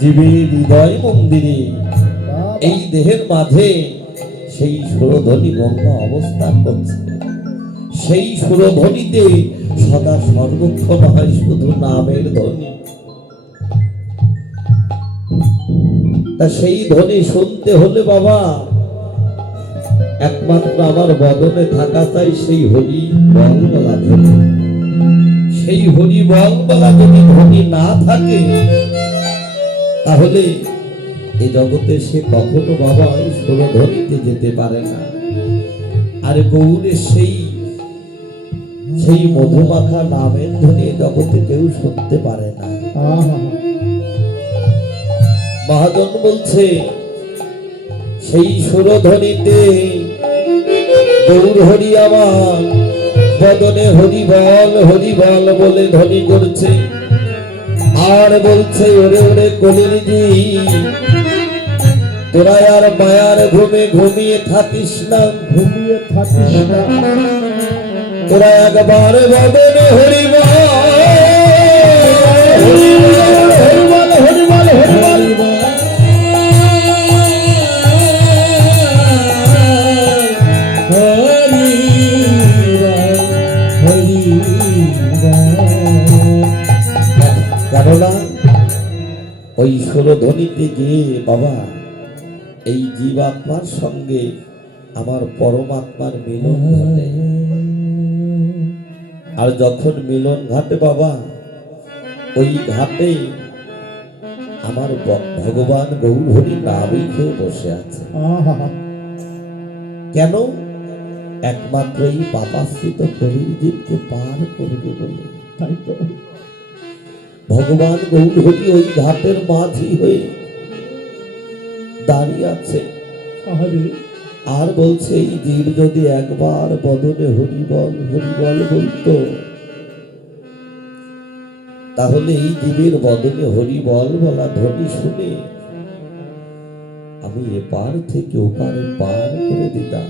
জীবের হৃদয় মন্দিরে এই দেহের মাঝে সেই সুরধ্বনি গঙ্গা অবস্থান করছে। সেই সুরধ্বনিতে সদা সর্বক্ষণ হয় শুধু নামের ধ্বনি। তা সেই ধ্বনি শুনতে হলে বাবা একমাত্র আমার বদনে থাকা চাই সেই হরি বল বলা ধ্বনি। সেই হরি বল বলা যদি ধ্বনি না থাকে তাহলে এই জগতে সে কখনো বাবা এই সুরধ্বনিতে যেতে পারে না। আর গৌরের সেই মধুমাখা নামের ধ্বনি জগতে কেউ শুনতে পারে না। মহাজন বলছে সেই সুরধ্বনিতে গৌর হরি আমার বদনে হরি বল বলে ধ্বনি করছে। আর বলছে ওরে ওরে কলিজি তোরা আর মায়ার ঘুমে ঘুমিয়ে থাকিস না, তোরা একবার বদনে হরি কেননা ওই সুরধ্বনিতে গিয়ে বাবা এই জীবাত্মার সঙ্গে আমার পরমাত্মার মিলন ঘটে। আর যখন মিলন ঘটে বাবা ওই ঘাটে আমার ভগবান গৌর হরি নাবিক হয়ে বসে আছে। কেন? একমাত্র এই পাপাশ্রিত কলির জীবকে পার করবে বলে। তাই তো ভগবান গৌর হরি ওই ঘাটের মাঝি হয়ে দাঁড়িয়ে আছে। আর বলছে এই জীব যদি একবার বদনে হরি বল বলতো তাহলে এই জীবের বদনে হরি বল বলা ধ্বনি শুনে আমি এপার থেকে ওপারে পার করে দিতাম।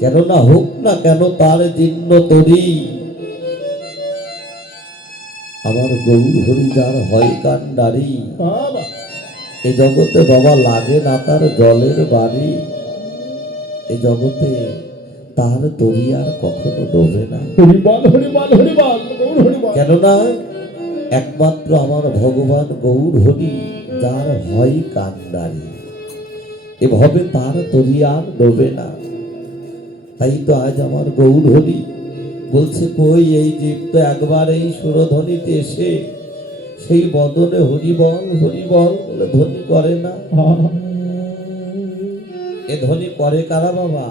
কেননা হোক না কেন তার জীর্ণ তরি আমার গৌর হরি যার হয় কান্ডারি। এ জগতে বাবা লাগে না তার জলের বাড়ি। এ জগতে তার তরি আর কখনো ডোবে না। কেননা একমাত্র আমার ভগবান গৌর হরি যার হয় কান্ডারি, এভাবে তার তরি আর ডোবে না। তাই তো আজ আমার গৌর হরি বলছে কই এই জীব তো একবার এই সুরধ্বনিতে এসে সেই বদনে হরি বল বলে ধ্বনি করে না। এ ধ্বনি করে কারা বাবা?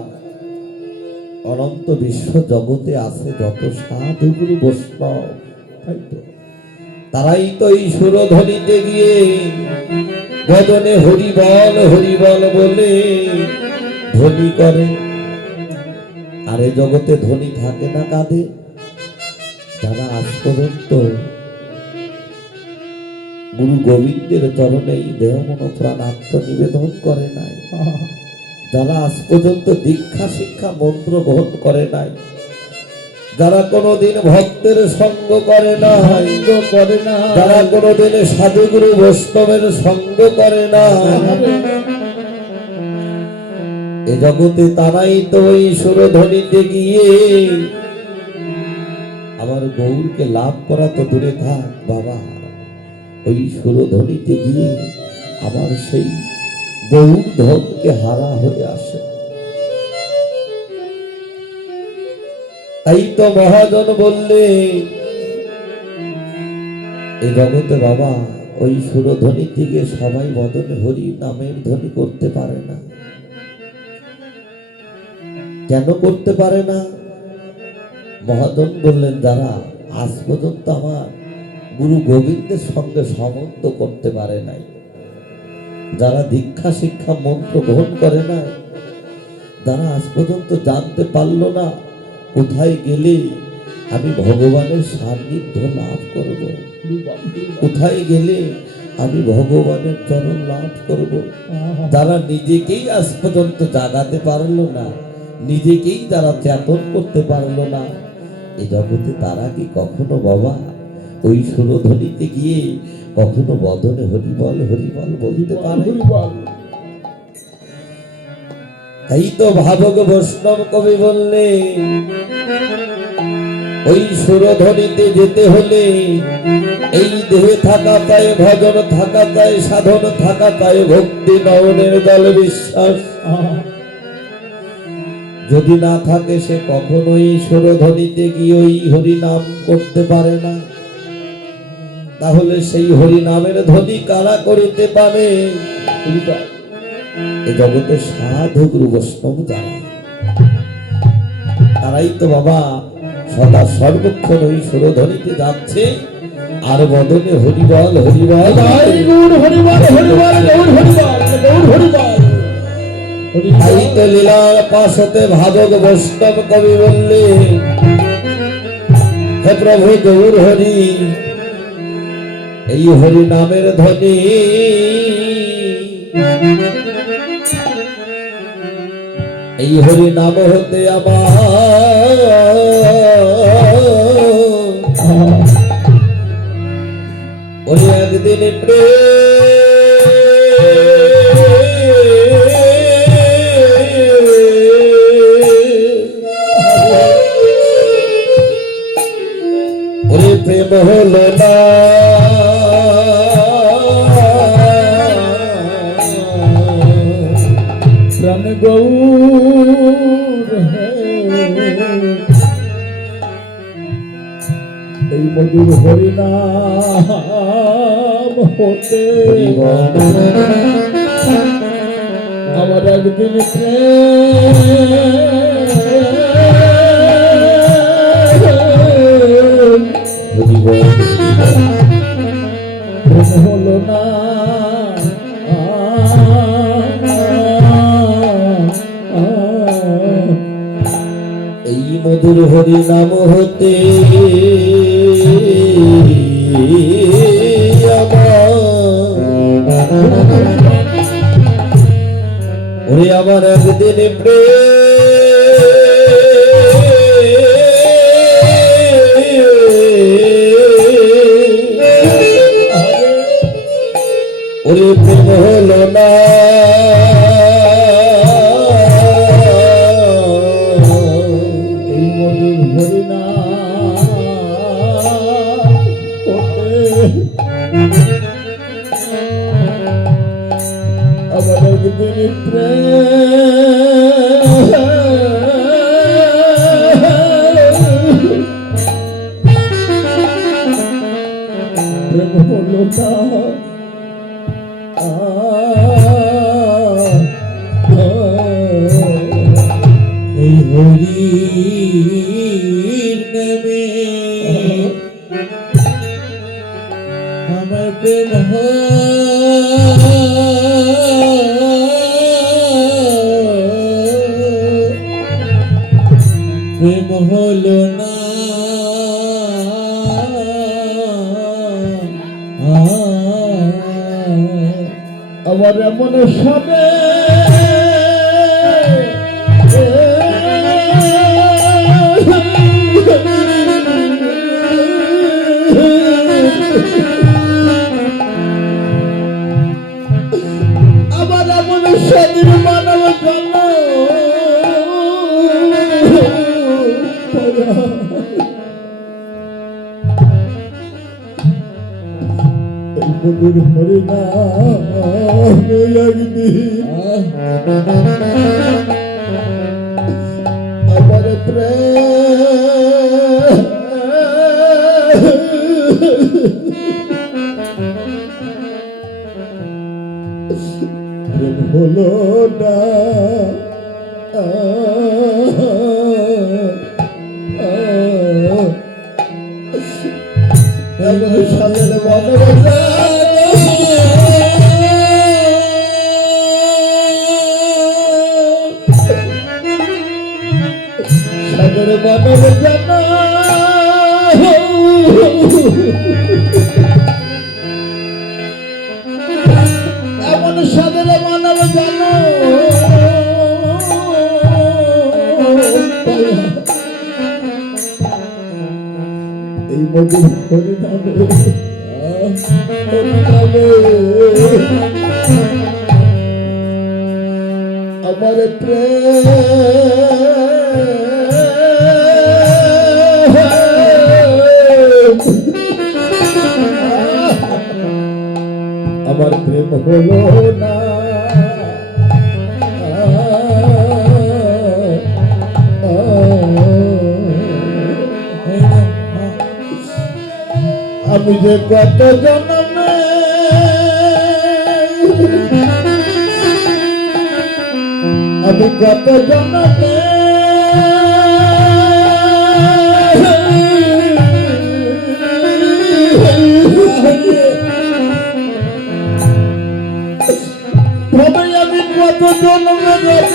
অনন্ত বিশ্ব জগতে আছে যত সাধুগুরু বৈষ্ণব, তাই তো তারাই তো এই সুরধ্বনিতে গিয়ে বদনে হরি বল বলে ধ্বনি করে। আর এ জগতে ধ্বনি থাকে না কাদের? যারা আজ পর্যন্ত গুরু গোবিন্দের চরণে দেহ মন প্রাণ আত্মনিবেদন করে নাই, যারা আজ পর্যন্ত দীক্ষা শিক্ষা মন্ত্র গ্রহণ করে নাই, যারা কোনোদিন ভক্তের সঙ্গ করে নাই, যারা কোনোদিন সাধুগুরু বৈষ্ণবের সঙ্গ করে না, এ জগতে তারাই তো ওই সুরধ্বনিতে গিয়ে আমার গৌরকে লাভ করা তো দূরে থাক বাবা, ওই সুরধ্বনিতে গিয়ে আমার সেই গৌর ধনকে হারা হয়ে আসে। তাই তো মহাজন বললে এ জগতে বাবা ওই সুরধ্বনিতে গিয়ে সবাই বদনে হরি নামের ধ্বনি করতে পারে না। কেন করতে পারে না? মহাজন বললেন যারা আজ পর্যন্ত আমার গুরু গোবিন্দের সঙ্গে সম্বন্ধ করতে পারে নাই, যারা দীক্ষা শিক্ষা মন্ত্র গ্রহণ করে নাই, যারা আজ পর্যন্ত জানতে পারলো না কোথায় গেলে আমি ভগবানের সান্নিধ্য লাভ করব, কোথায় গেলে আমি ভগবানের চরণ লাভ করব, যারা নিজেকেই আজ পর্যন্ত জাগাতে পারলো না, নিজেকেই যারা চেতন করতে পারলো না, এই জগতে তারা কি কখনো বাবা ওই সুরধ্বনিতে গিয়ে কখনো বদনে হরিবল হরিবল বলতে পারে। তাই তো ভাবক বৈষ্ণব কবি বললে ওই সুরধ্বনিতে যেতে হলে এই দেহে থাকা চাই, ভজন থাকা চাই, সাধন থাকা চাই, ভক্তি নয়নের দল বিশ্বাস। যদি না থাকে সে কখনোই সুরধ্বনিতে গিয়ে ওই হরি নাম করতে পারে না। তাহলে সেই হরি নামের ধ্বনি কারা করিতে পারে? এই জগতের সাধু গুরু বৈষ্ণব যারা, তারাই তো বাবা সদা সর্বক্ষণ ওই সুরধ্বনিতে যাচ্ছে আর বদনে হরিবল হরিবল তাই তো লীলার পাশতে ভাবক বৈষ্ণব কবি বললে হে প্রভু গৌর হরি, এই হরি নামের ধ্বনি এই হরি নাম হতে আমার ওরে একদিন ওরে প্রেম হলো না প্রাণ গৌর এই মধুর হরিনাম হতে আমার একদিন প্রেম হলো না এই মধুর হরি নাম হতে ওরে আমার একদিন ওরে প্রেম হলো না এই হরির নামে আমার প্রেম প্রেম হলো না আমার এমন সামনে আমার এমন স্বাধীন মানব জন্য মধুর হরিনাম একদিন আমার প্রেম হলো না সাজলে মনে সাগরে মানব জানা এমন সাগরে মানব জানা এই মধুর হরিনামে আমার আমার প্রেম হলো না আমি যে কত জন্মে আমি কত জন্মে তবে আমি কত জন্মে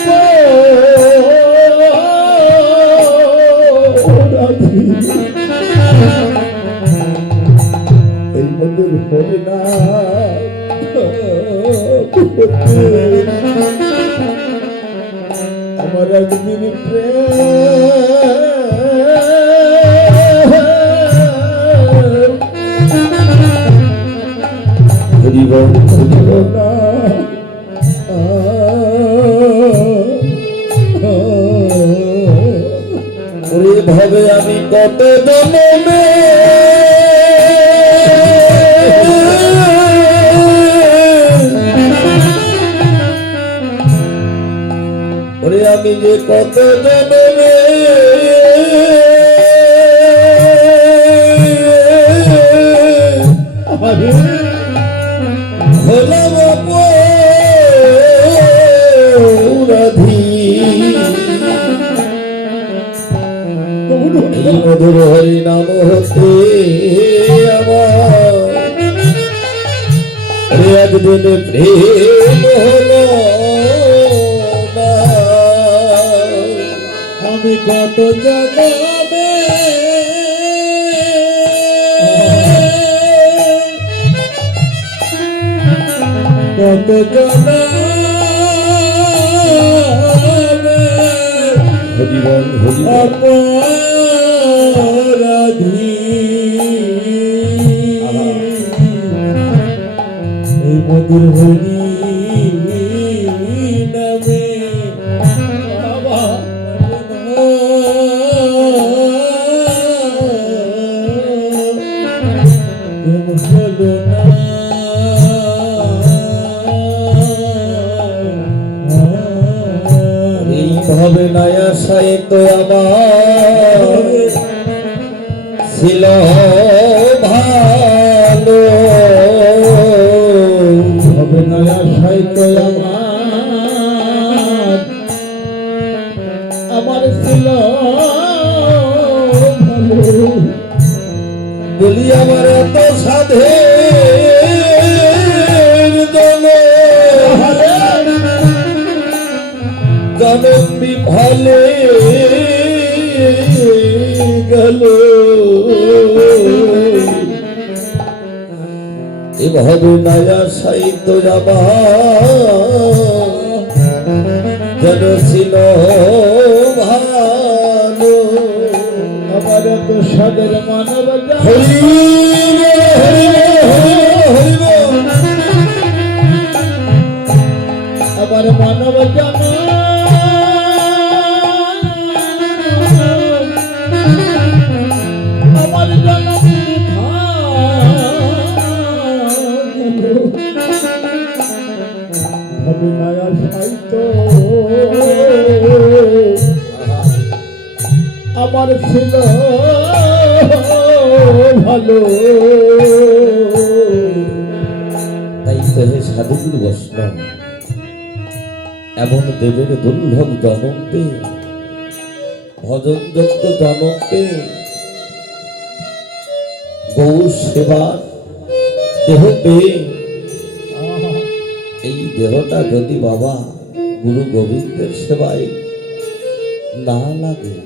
এই মধুর হরিনাম আমার একদিন হরিবল হলো না ভাবে আমি কত জন্মে ওরে আমি যে কত জন্মে হলাম অপরাধী এই মধুর হরিনাম হতে আমার একদিন প্রেম হলো না। আমি কত জন্মে কত জন্মে হরিবল হরিবল অপরাধী এই মধুর হরি নামে বাবা হলো না এইভাবে নয়া সাহিত্য আমার ছিল ভালো হবে নয়া সাহিত্য আমার ছিল ভালো বলি আমার এত সাধে জনম বিফলে গেল এভাবে নয়া সাহিত্য যাবা যেন ছিল ভালো আমার এত সাদের মানব হরি আবার মানব জানা আমার জনম হবে নয়া সাহিত্য আমার ছিল ভালো তাই তো হে সাধুগুরু বৈষ্ণব এমন দেবের দুর্লভ জনম পেয়ে ভজন যুক্ত জনম পেয়ে গৌ সেবার দেহ পেয়ে এই দেহটা যদি বাবা গুরু গোবিন্দের সেবায় না লাগে,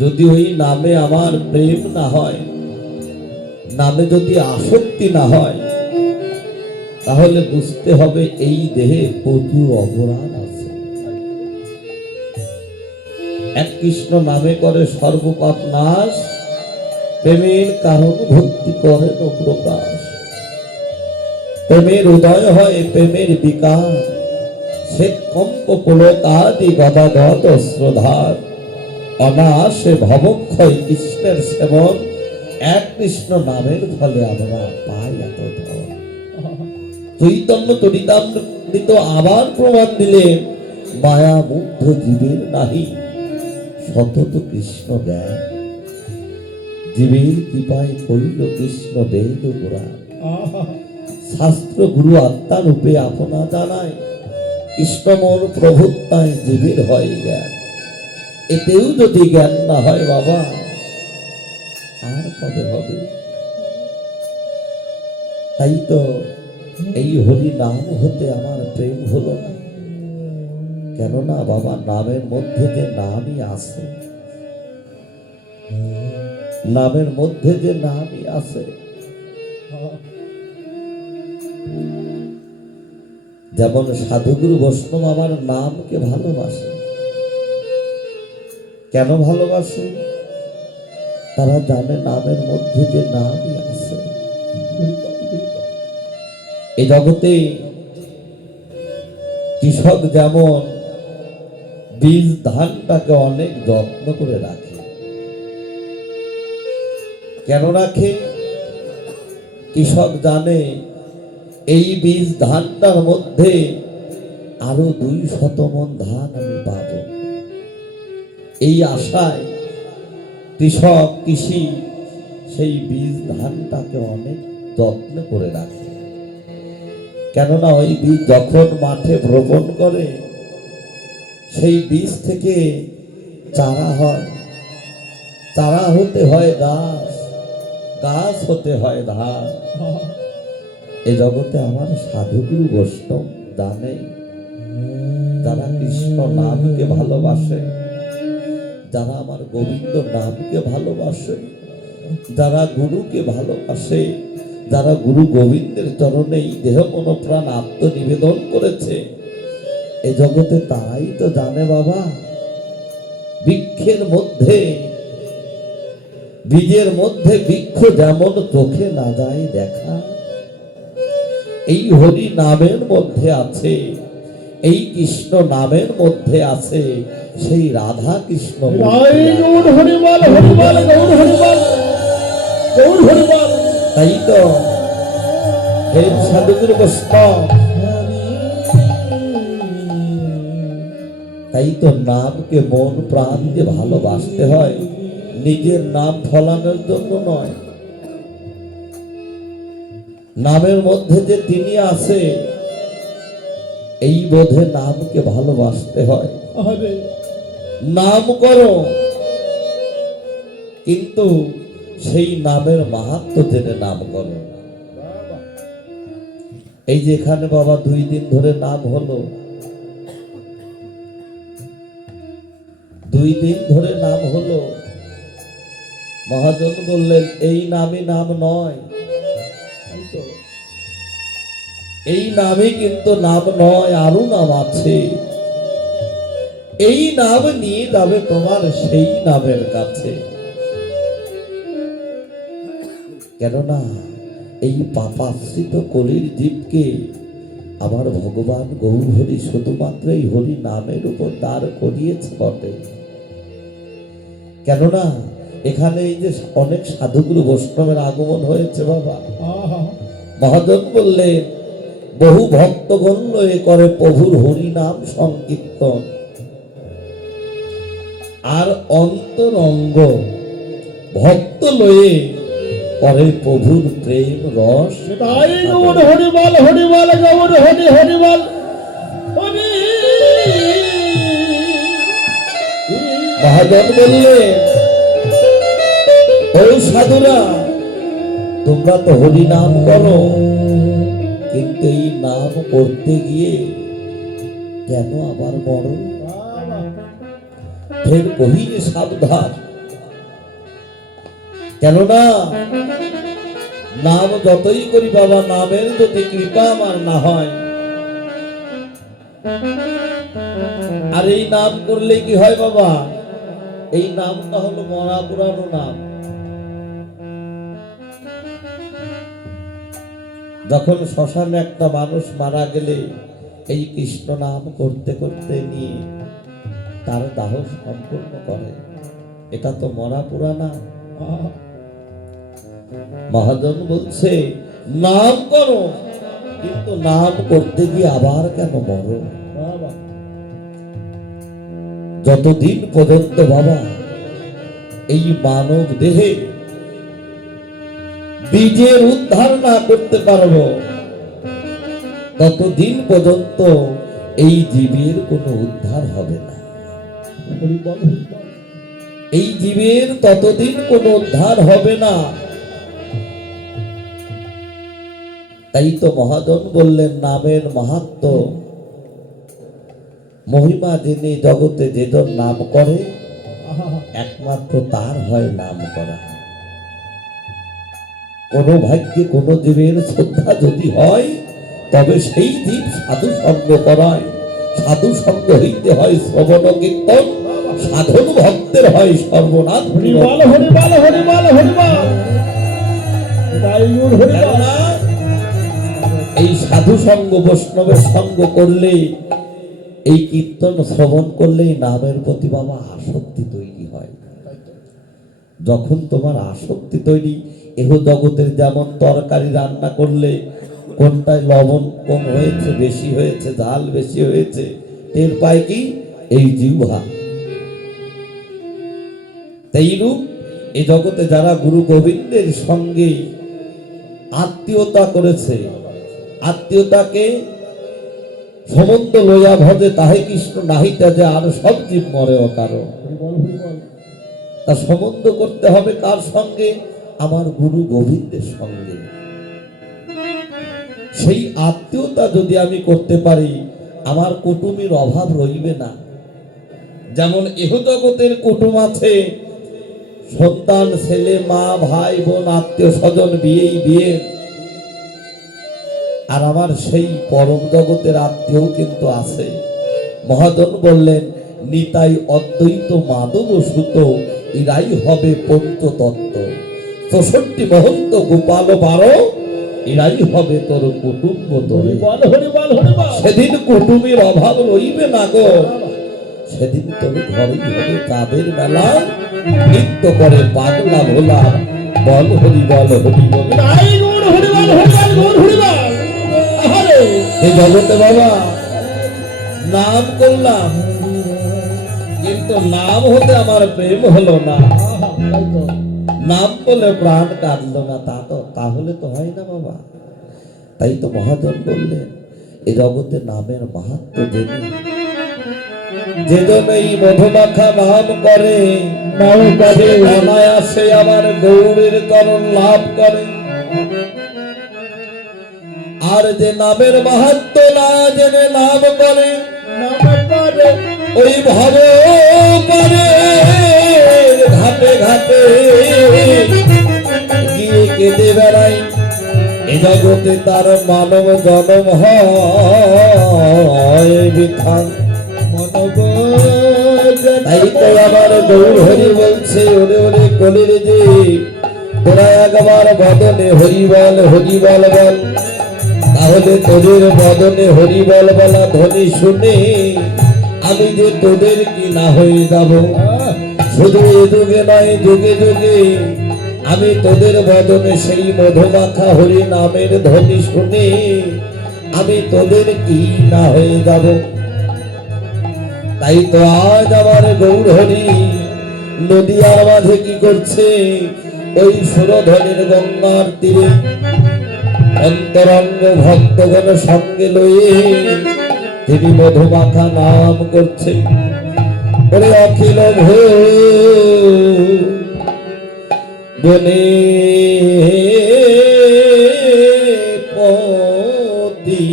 যদি ওই নামে আমার প্রেম না হয়, নামে যদি আসক্তি না হয়, তাহলে বুঝতে হবে এই দেহে প্রচুর অপরাধ আছে। এক কৃষ্ণ নামে করে সর্বপাপ নাশ, প্রেমের কারণ ভক্তি করেন প্রকাশ, প্রেমের উদয় হয় প্রেমের বিকাশ, শ্বেত কম্প পুলকাদি গদাগত শ্রদ্ধার, অনায়াসে ভবক্ষয় কৃষ্ণের সেবন, এক কৃষ্ণ নামের ফলে আমরা পাই এত ধন। চৈতন্য চরিতামৃত আবার প্রমাণ দিলেন, মায়া মুগ্ধ জীবের নাহি সতত কৃষ্ণ জ্ঞান, জীবের কৃপায় কইল কৃষ্ণ বেদ পুরাণ, শাস্ত্র গুরু আত্মা রূপে আপনা জানায়, কৃষ্ণমন প্রভুত্তায় জীবের হয় জ্ঞান। এতেও যদি জ্ঞান না হয় বাবা, আর কবে হবে? তাই তো এই হরি নাম হতে আমার প্রেম হলো না। কেননা বাবা নামের মধ্যে যে নামই আছে, নামের মধ্যে যে নামই আছে। যেমন সাধুগুরু বৈষ্ণব আমার নামকে ভালোবাসে। কেন ভালোবাসে? তারা জানে নামের মধ্যে যে নামই আছে। এই জগতে কৃষক যেমন বীজ ধানটাকে অনেক যত্ন করে রাখে। কেন রাখে? কৃষক জানে এই বীজ ধানটার মধ্যে আরো 200 মণ ধান আমি পাব। এই আশায় কৃষক কৃষি সেই বীজ ধানটাকে অনেক যত্ন করে রাখে। কেননা ওই বীজ যখন মাঠে বপন করে, সেই বীজ থেকে চারা হয়, চারা হতে হয় গাছ, গাছ হতে হয় ধান। এই জগতে আমার সাধুগুরু বৈষ্ণব জানে, যারা কৃষ্ণ নামকে ভালোবাসে, যারা আমার গোবিন্দ নামকে ভালোবাসে, যারা গুরুকে ভালোবাসে, যারা গুরু গোবিন্দের চরণেই দেহ মন প্রাণ আত্মনিবেদন করেছে, এ জগতে তারাই তো জানে বাবা, বৃক্ষের মধ্যে, বীজের মধ্যে বৃক্ষ যেমন চোখে না যায় দেখা, এই হরি নামের মধ্যে আছে, এই কৃষ্ণ নামের মধ্যে আছে সেই রাধা কৃষ্ণ। তাই তো হে সাধুগুরু বৈষ্ণব, তাই তো নামকে মন প্রাণ দিয়ে ভালোবাসতে হয়, নিজের নাম ফলানোর জন্য নয়। নামের মধ্যে যে তিনি আছে এই বোধে নামকে ভালোবাসতে হয়। নাম করো, কিন্তু সেই নামের মাহাত্ম্য জেনে নাম করো। এই যে এখানে বাবা 2 দিন ধরে নাম হলো, 2 দিন ধরে নাম হলো। মহাজন বললেন এই নামই নাম নয়, এই নামই কিন্তু নাম নয়, আরো নাম আছে। এই নাম নিয়ে যাবে তোমার সেই নামের কাছে। কেননা এই পাপাশ্রিত কলির জীবকে আমার ভগবান গৌর হরি শুধুমাত্র এই হরি নামের উপর দাঁড় করিয়েছে বটে। কেননা এখানে এই যে অনেক সাধুগুরু বৈষ্ণবের আগমন হয়েছে বাবা, মহাজন বললেন বহু ভক্তগণ লয়ে করে প্রভুর হরি নাম সংকীর্তন, আর অন্তরঙ্গ ভক্ত লয়ে করে প্রভুর প্রেম রস। হরিবল হরিবল গৌর হরি হরিবল। মহাজন বললে ও সাধুরা, তোমরা তো হরি নাম করো, কিন্তু এই নাম করতে গিয়ে কেন আবার মরো? ফের কহিলে সাবধান। কেননা নাম যতই করি বাবা, নামের যদি কৃপা আমার না হয়, আর এই নাম করলে কি হয় বাবা? এই নামটা হলো মরা পুরানো নাম। যখন শ্মশানে একটা মানুষ মারা গেলে এই কৃষ্ণ নাম করতে করতে নিয়ে তার দাহ সম্পূর্ণ করে। এটা তো মরা পুরা না। মহাজন বলছে নাম করো, কিন্তু নাম করতে গিয়ে আবার কেন মরো? যতদিন পর্যন্ত বাবা এই মানব দেহে বীজের উদ্ধার না করতে পারবো, ততদিন পর্যন্ত এই জীবের কোনো উদ্ধার হবে না। এই জীবের ততদিন কোনো উদ্ধার হবে না। তাই তো মহাজন বললেন নামের মাহাত্ম্য, মহিমা যিনি জগতে যেজন নাম করে একমাত্র তার হয় নাম করা। কোন ভাগ্যে কোন জীবের শ্রদ্ধা যদি হয়, তবে সেই জীব সাধু সঙ্গ করায়। সাধু সঙ্গ হইতে হয় শ্রবণ কীর্তন, সাধন ভক্তের হয় সর্বনাথ। হরিবল হরিবল হরিবল হরিবল। কেননা এই সাধু সঙ্গ বৈষ্ণবের সঙ্গ করলে, এই কীর্তন শ্রবণ করলেই নামের প্রতি বাবা আসক্তি তৈরি হয়। যখন তোমার আসক্তি তৈরি, এহ জগতের যেমন তরকারি রান্না করলে কোনটায় লবণ কম হয়েছে, বেশি হয়েছে, ঝাল বেশি হয়েছে, টের পায় কি? এই জিহ্বা। এইরূপ এই জগতে যারা গুরু গোবিন্দের সঙ্গে আত্মীয়তা করেছে, আত্মীয়তাকে সম্বন্ধ লইয়া ভজে, তাহে কৃষ্ণ নাহিতা যে আর সব জীব মরে অকারণ। তা সম্বন্ধ করতে হবে কার সঙ্গে? আমার গুরু গোবিন্দের সঙ্গে। সেই আত্মীয়তা যদি আমি করতে পারি, আমার কুটুমের অভাব রইবে না। যেমন এহ জগতের কুটুম আছে, সন্তান, ছেলে, মা, ভাই, বোন, আত্মীয় স্বজন, বিয়ে। আর আমার সেই পরম জগতের আত্মীয় কিন্তু আছে। মহাজন বললেন নিতাই অদ্বৈত মাধব সুত, ইরাই হবে পঞ্চতত্ত্ব। ৬৪ মহন্ত গোপাল ১২, এরাই হবে তোর কুটুম্ব তোর। সেদিন কুটুমের অভাব রইবে না গো। সেদিন তোর ঘরেই হবে চাঁদের মেলা, নৃত্য করে পাগলা ভোলা, বল হরি বল হরি বল। এই জগতে বাবা নাম করলাম, কিন্তু নাম হতে আমার প্রেম হলো না। নাম বলে প্রাণ কাঁদলো না, তাহলে তো হয় না বাবা। তাই তো মহাজন বললেন এ জগতে নামের মাহাত্ম্য জেনে যেজন এই মধুমাখা নাম করে, অনায়াসে আমার গৌরীর তরণ লাভ করে। আর যে নামের মাহাত্ম্য না জেনে নাম করে, ওই ভাবে পারে ঘাটে ঘাটে গিয়ে কেঁদে বেড়াই। এ জগতে তার মানব জনম হয় বৃথা। তাই তো আমার গৌর হরি বলছে, ওরে ওরে কলির যে তোরা একবার বদনে হরি বল বল। তাহলে তোদের বদনে হরি বল বলা ধ্বনি শুনে আমি যে তোদের কি না হয়ে যাব। শুধু এ যুগে নয়, যুগে যুগে আমি তোদের বদনে সেই মধুমাখা হরি নামের ধ্বনি শুনে আমি তোদের কি না হয়ে যাব। তাই তো আজ আমার গৌর হরি নদিয়ার মাঝে কি করছে? ওই সুরধনের গঙ্গার তীরে অন্তরঙ্গ ভক্তগণ সঙ্গে লয়ে তিনি মধুমাখা নাম করছে। ওরে অখিল বনে পতি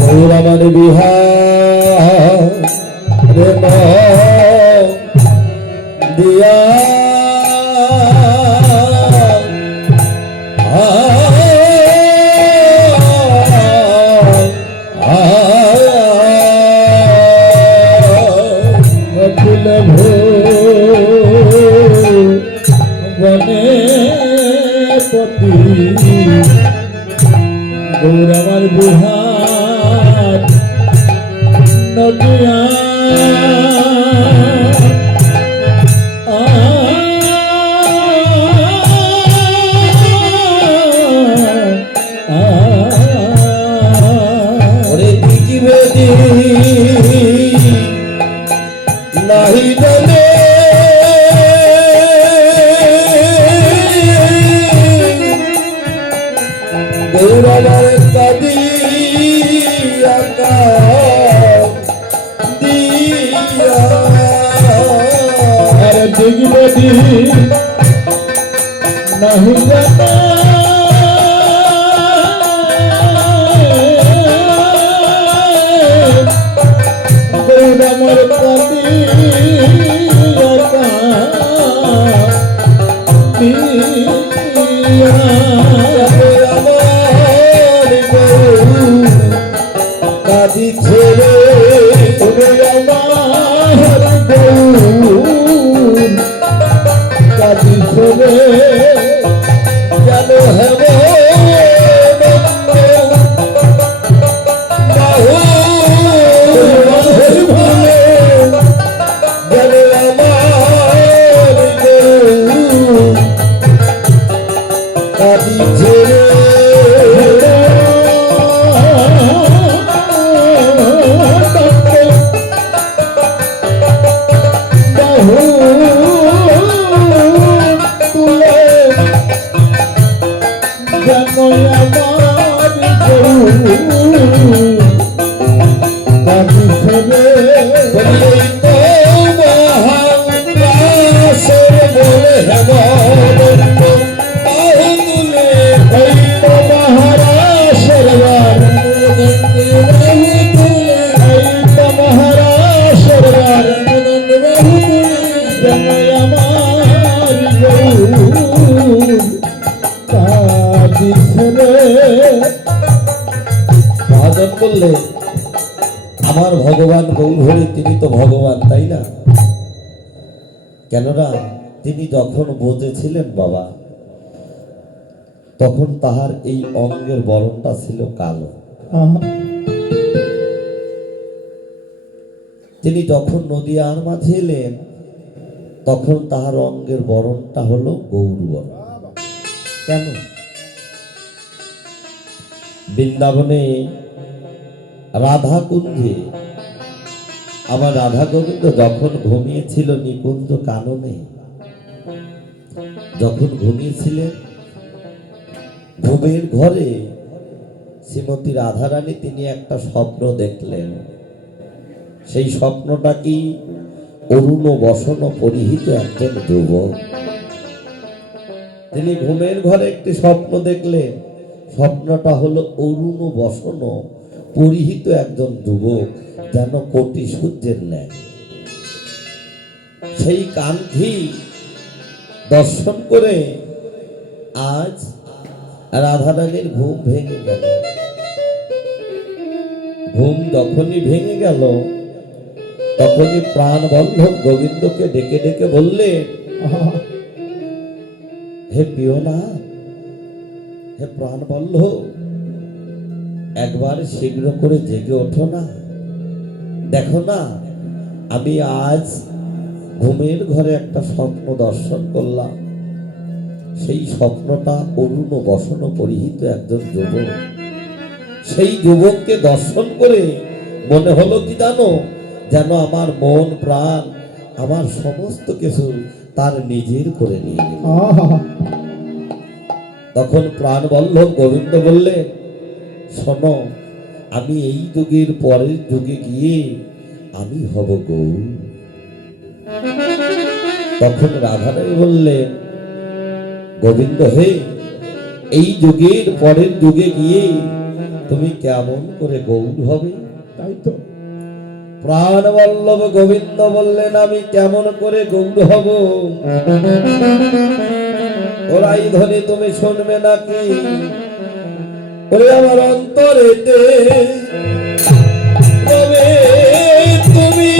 গৌরমন বিহার দিয়া জনে পতি গৌর আমার বিহার নদিয়া ওরে দিকি বেদি নাহি জানে গৌরবার কাদিয়া দিয়া আর দেখবে নাহি জানা গৌর আমার কাদি ছেড়ে কাদি ছেড়ে কেন হেব কাদি ছেড়ে মহাজন বললে আমার ভগবান গৌরহরি তিনি তো ভগবান তাই না? কেননা তিনি যখন বোঝেছিলেন বাবা তখন তাহার এই অঙ্গের বরণটা ছিল কালো। তিনি যখন নদিয়ার মাঝে এলেন তখন তাহার অঙ্গের বরণটা হলো গৌর বরণ। কেন? বৃন্দাবনে রাধা কুঞ্জে আমার রাধা গোবিন্দ যখন ঘুমিয়েছিল নিকুঞ্জ কাননে, যখন ঘুমিয়েছিলেন ঘুমের ঘরে শ্রীমতী রাধারানী তিনি একটা স্বপ্ন দেখলেন। সেই স্বপ্নটা কি? অরুণ বসন পরিহিত একজন যুবক। তিনি ঘুমের ঘরে একটি স্বপ্ন দেখলেন। স্বপ্নটা হলো অরুণ বসন পরিহিত একজন যুবক, যেন কোটি সূর্যের ন্যায়। সেই কান্তি দর্শন করে আজ রাধারানীর ঘুম ভেঙে গেল। ঘুম যখনই ভেঙে গেল তখনই প্রাণ বল্লভ গোবিন্দকে ডেকে ডেকে বললেন, হে পিওনা, হে প্রাণ বল্লভ, একবার শীঘ্র করে জেগে ওঠো না। দেখো না, আমি আজ ঘুমের ঘরে একটা স্বপ্ন দর্শন করলাম। সেই স্বপ্নটা অরুণ বসন পরিহিত একজন যুবক। সেই যুবককে দর্শন করে মনে হলো কি জানো, যেন আমার মন প্রাণ আমার সমস্ত কিছু তার নিজের করে নিয়ে নিল। তখন প্রাণ বল্লভ গোবিন্দ বললেন, শোনো, আমি এই যুগের পরের যুগে গিয়ে আমি হব গৌর। তখন রাধারানী বললেন, গোবিন্দ হে, এই যুগের পরের যুগে গিয়ে তুমি কেমন করে গৌর হবে? তাই তো প্রাণ বল্লভ গোবিন্দ বললেন, আমি কেমন করে গৌর হব? ওরাই ধরে তুমি শুনবে নাকি? ওরে আমার অন্তরেতে তবে তুমি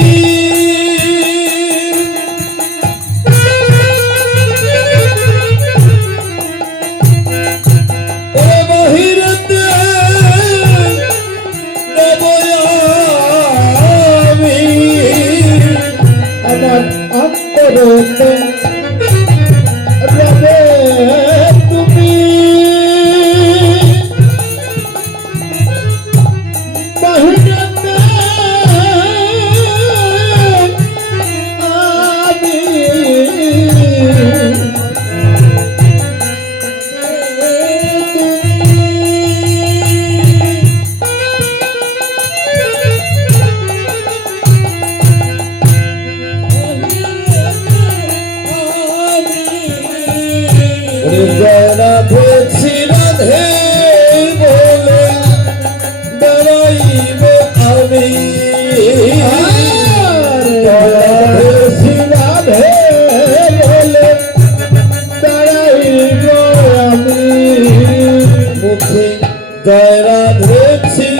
জয় রাধে শ্রী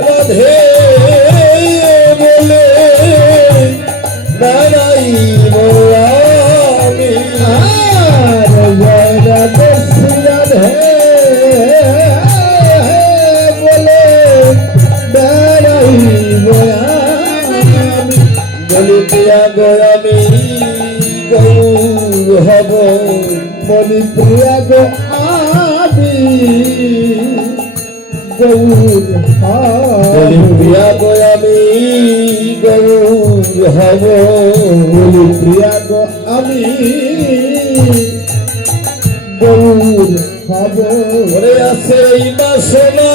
রাধে বলে বেড়াইব আমি। জয় রাধে শ্রী রাধে বলে বেড়াইব আমি। বলি প্রিয়া গো আমি গৌর হব, বলি প্রিয়া গো আমি গৌর বলি প্রিয়া গো আমি গৌর হব, বলি প্রিয়া গো আমি গৌর হব। ওরে আছে এই বাসনা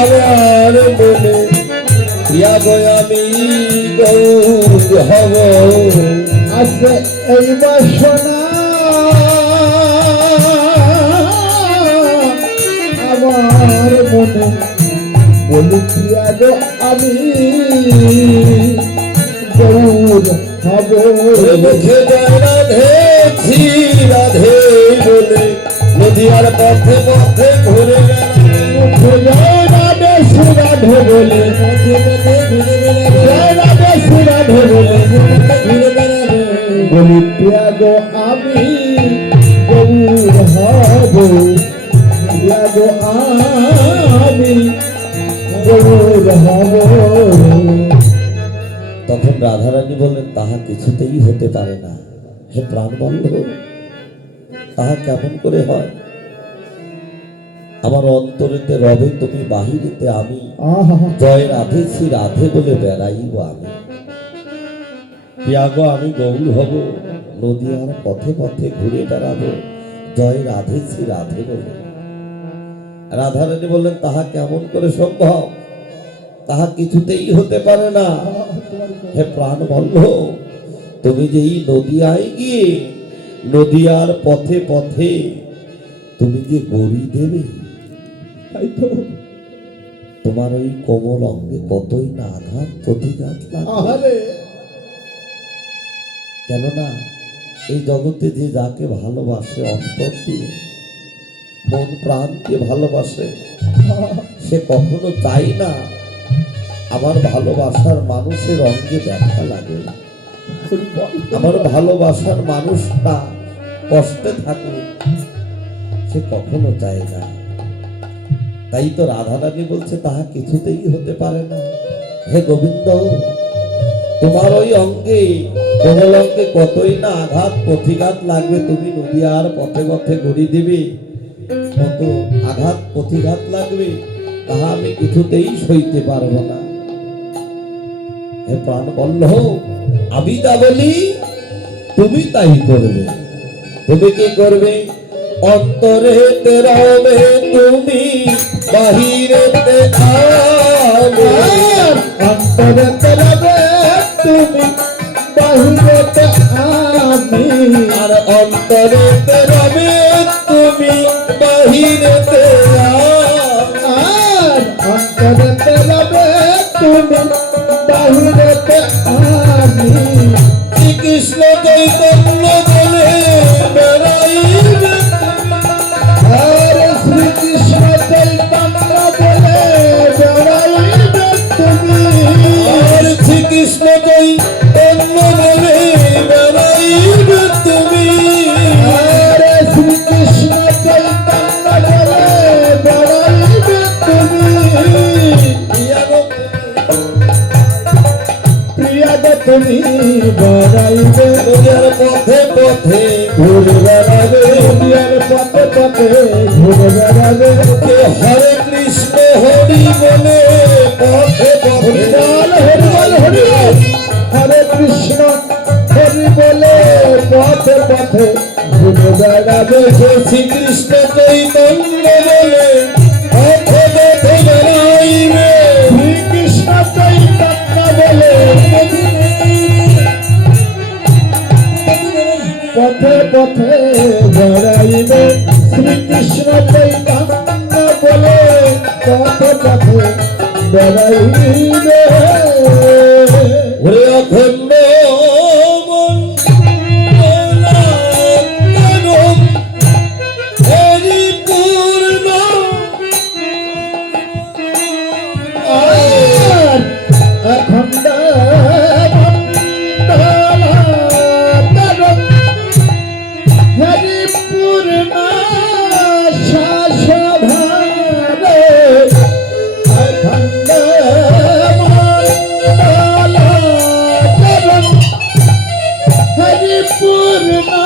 আমার মনে, প্রিয়া গো আমি গৌর হব। আছে এই বাসনা আমার মনে, বলি প্রিয়া গো আমি গৌর হব। ওরে মুখে জয় রাধে শ্রী রাধে বলে নদীয়ার পথে পথে ঘুরে জয় রাধে শ্রী রাধে বলে জয় রাধে শ্রী রাধে বলে বলি প্রিয়া গো আমি গৌর হব। প্রিয়া গো আমি গৌর হব। তখন রাধারানী বললেন তাহা কিছুতেই হতে পারে না। হে প্রাণবল্লভ, তাহা কেমন করে হয়? আমার অন্তরেতে রবে তুমি, বাহিরেতে আমি। আহা জয় রাধে শ্রী রাধে বলে বেড়াইব আমি। প্রিয়া গো আমি গৌর হব, নদীয়ার পথে পথে ঘুরে বেড়াবো জয় রাধে শ্রী রাধে বলে। রাধারানী বললেন তাহা কেমন করে সম্ভব? তাহা কিছুতেই হতে পারে না। হে প্রাণবল্লভ, তুমি যে এই নদীয়ায় গিয়ে নদীয়ার পথে পথে তুমি যে গড়ি দেবে, তাই তো। তোমার ওই কোমল অঙ্গে কতই না আঘাত প্রতিঘাত লাগবে। আহারে কেননা এই জগতে যে যাকে ভালোবাসে অন্তর দিয়ে মন প্রাণ দিয়ে ভালোবাসে, সে কখনো চাই না আমার ভালোবাসার মানুষের অঙ্গে দেখা লাগে, আমার ভালোবাসার মানুষটা কষ্টে থাকুক, সে কখনো চায় না। তাই তো রাধারানী বলছে তাহা কিছুতেই হতে পারে না। হে গোবিন্দ, তোমার ওই অঙ্গে কোমল অঙ্গে কতই না আঘাত প্রতিঘাত লাগবে, তুমি নদীয়ার পথে পথে ঘুরি দিবে, কত আঘাত প্রতিঘাত লাগবে, তাহা আমি কিছুতেই সইতে পারবো না। হে প্রাণবল্লভ, আমি তা বলি তুমি তাই করবে। তুমি কি করবে? অন্তরেতে রবে তুমি, বাহিরেতে আমি। অন্তরেতে রবে তুমি, বাহিরেতে আমি। আর অন্তরেতে রবে তুমি, বাহিরেতে আর অন্তরেতে রবে তুমি, বাহিরেতে আমি। শ্রীকৃষ্ণ চৈতন্য বলে বেড়াইবে, আর শ্রীকৃষ্ণ চৈতন্য বলে বেড়াইবে তুমি। আর শ্রীকৃষ্ণ চৈতন্য বলে বেড়াইবে তুমি। আর শ্রীকৃষ্ণ চৈতন্য বলে বেড়াইবে তুমি। প্রিয়া গো তুমি বেড়াইবে, নদীয়ার পথে পথে ঘুরে বেড়াবে। নদীয়ার পথে পথে ঘুরে বেড়াবে। কে হরে কৃষ্ণ হরি বলে পথে পথে হরিবল হরিবল হরিবল, হরে কৃষ্ণ হরি বলে পথে পথে ঘুরে বেড়াবে। শ্রীকৃষ্ণ চৈতন্য বলে পথে পথে বেড়াইবে। শ্রীকৃষ্ণ চৈতন্য বলে পথে পথে বেড়াইবে। শ্রীকৃষ্ণ চৈতন্য বলে পথে পথে বেড়াইবে। ওরে অখণ্ড মন হরিপুর না শাসধারে অখণ্ড মণ্ডলাকার হরিপুর না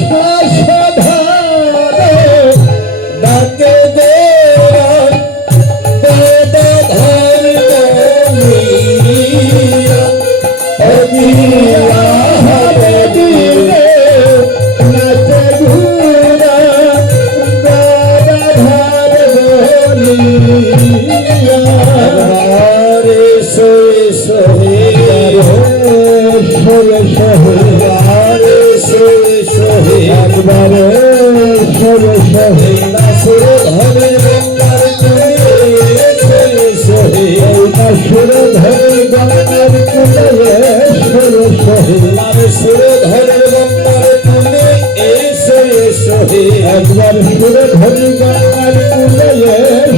শাসধারে ডাকে দেওয়া বেদধর বলিয়া অদিয়া হরে দিলে নাচে ঘুরা বেদধর বলিয়া রে সোয়ে সোহে সোয়ে সোহে রে সোয়ে সোহে একবারে সোয়ে সোহে নাসুর ধরে গঙ্গার কুলে সোয়ে সোহে নাসুর ধরে গঙ্গার কুলে সোয়ে সোহে নাসুর ধরে গঙ্গার কুলে সোয়ে সোহে একবার সুর ধরে গঙ্গার কুলে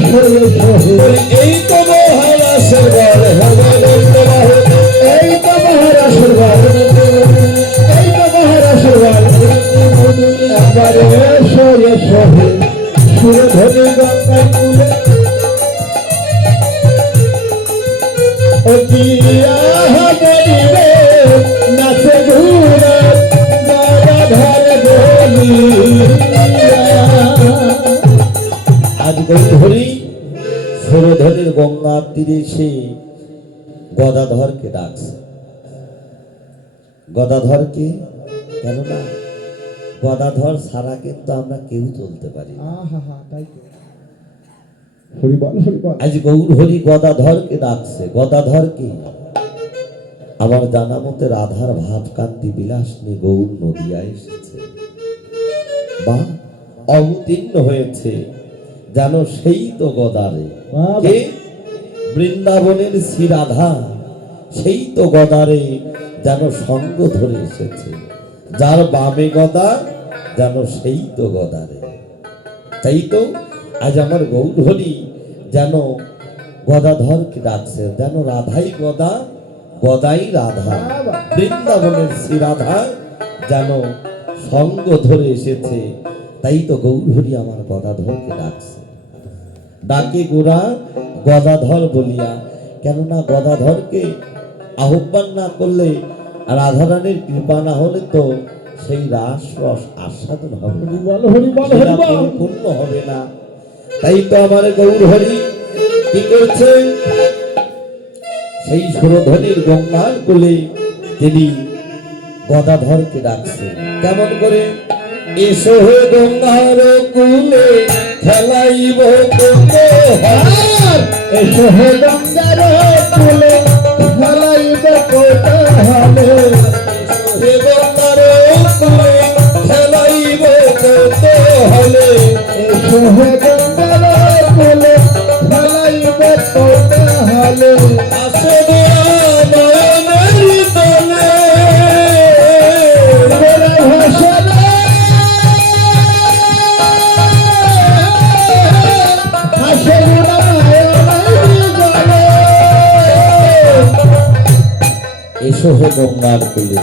সোয়ে সোহে এই তো মহারাসের ভগবন্ত এই তো মহারাসের এই তো মহারাসের একবারে সোয়ে সোহে সুর ধরে গঙ্গার কুলে অতিয়া হরি রে নাচে ঘুরে গদাধর বলিয়া আজ গৌরহরি সুরধরের গঙ্গার তীরে সে গদাধরকে ডাকছে। গদাধরকে, কেননা গদাধর ছাড়া কিন্তু আমরা কেউ চলতে পারি না। আজ গৌরহরি গদাধরকে ডাকছে। গদাধরকে আমার জানা মতে রাধার ভাব কান্তি বিলাস নিয়ে গৌর নদিয়ায় এসেছে বা অবতীর্ণ হয়েছে, যেন সেই তো গদারে কে বৃন্দাবনের শ্রী রাধা, সেই তো গদারে যেন সঙ্গ ধরে এসেছে। যার বামে গদা যেন সেই তো গদারে। তাই তো আজ আমার গৌরহরি যেন গদাধরকে ডাকছে, যেন রাধাই গদা, গদাই রাধা। বৃন্দাবনের শ্রী রাধা যেন সঙ্গ ধরে এসেছে। তাই তো গৌরহরি আমার গদাধরকে ডাকছে। ডাকে গোরা গদাধর বলিয়া, কেননা গদাধরকে আহ্বান না করলে, রাধারানীর কৃপা না হলে তো সেই রাস রস আস্বাদন হবে না, পূর্ণ হবে না। তাই তো আমার গৌরহরি কি করছে, সেই সুরধনির গঙ্গার কোলে তিনি গদাধরকে ডাকছে। কেমন করে, এসো হে গঙ্গার কুলে খেলাইব কৌতূহল, এসো হে গঙ্গার কুলে খেলাইব কৌতূহল, হে গঙ্গার কুলে খেলাইব কৌতূহল, এসো হে গঙ্গার কুলে খেলাইব কৌতূহল, আসে নয়নের তলে ভাষণে হাসে এসো হে গঙ্গার কুলে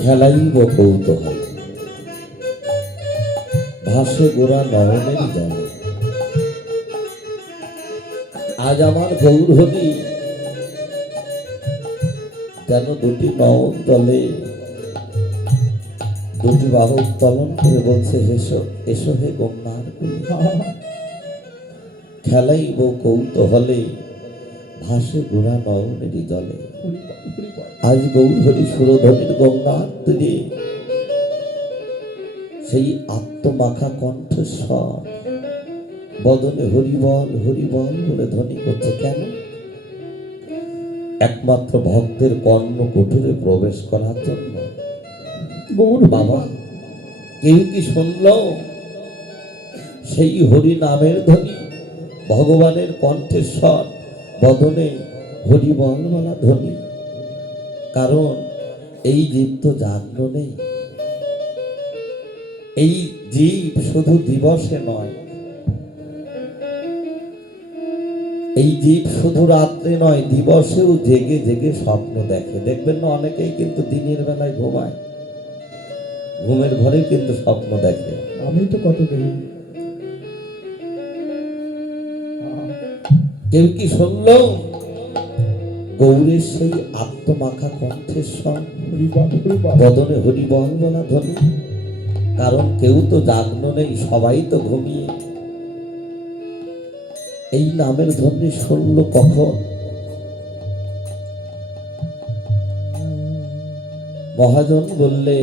খেলাইব কৌতূহল, ভাসে গোরা নয়নের জলে। আজ আমার গৌরহরি যেন দুটি নয়ন তলে দুটি বাহু উত্তোলন করে বলছে, এসো এসো হে গঙ্গার কুলে খেলাইব কৌতূহলে, ভাসে গোরা নয়নের জলে। আজ গৌরহরি সুরধনির গঙ্গার তীরে সেই আত্মমাখা কণ্ঠস্বর বদনে হরিবল হরিবল বলে ধ্বনি করছে। কেন? একমাত্র ভক্তের কর্ণ কুঠুরে প্রবেশ করার জন্য। বাবা, কেউ কি শুনল সেই হরি নামের ধ্বনি, ভগবানের কণ্ঠস্বর বদনে হরিবল বলা ধ্বনি? কারণ এই জীব তো জাগ্র নেই। এই জীব শুধু দিবসে নয়, এই জীব শুধু রাত্রে নয়, দিবসেও জেগে জেগে স্বপ্ন দেখে। দেখবেন না, অনেকেই কিন্তু দিনের বেলায় ঘুমায়, ঘুমের ঘরে কিন্তু স্বপ্ন দেখে। আমি তো কত দেখি। কেউ কি শুনলো গৌরের সেই আত্মমাখা কণ্ঠের স্বর, হরিবাল হরিবাল। বদনে হরিবল বলা ধ্বনি? কারণ কেউ তো জাগ্ন নেই, সবাই তো ঘুমিয়ে। এই নামের ধ্বনি শুনলো কখন? মহাজন বললে,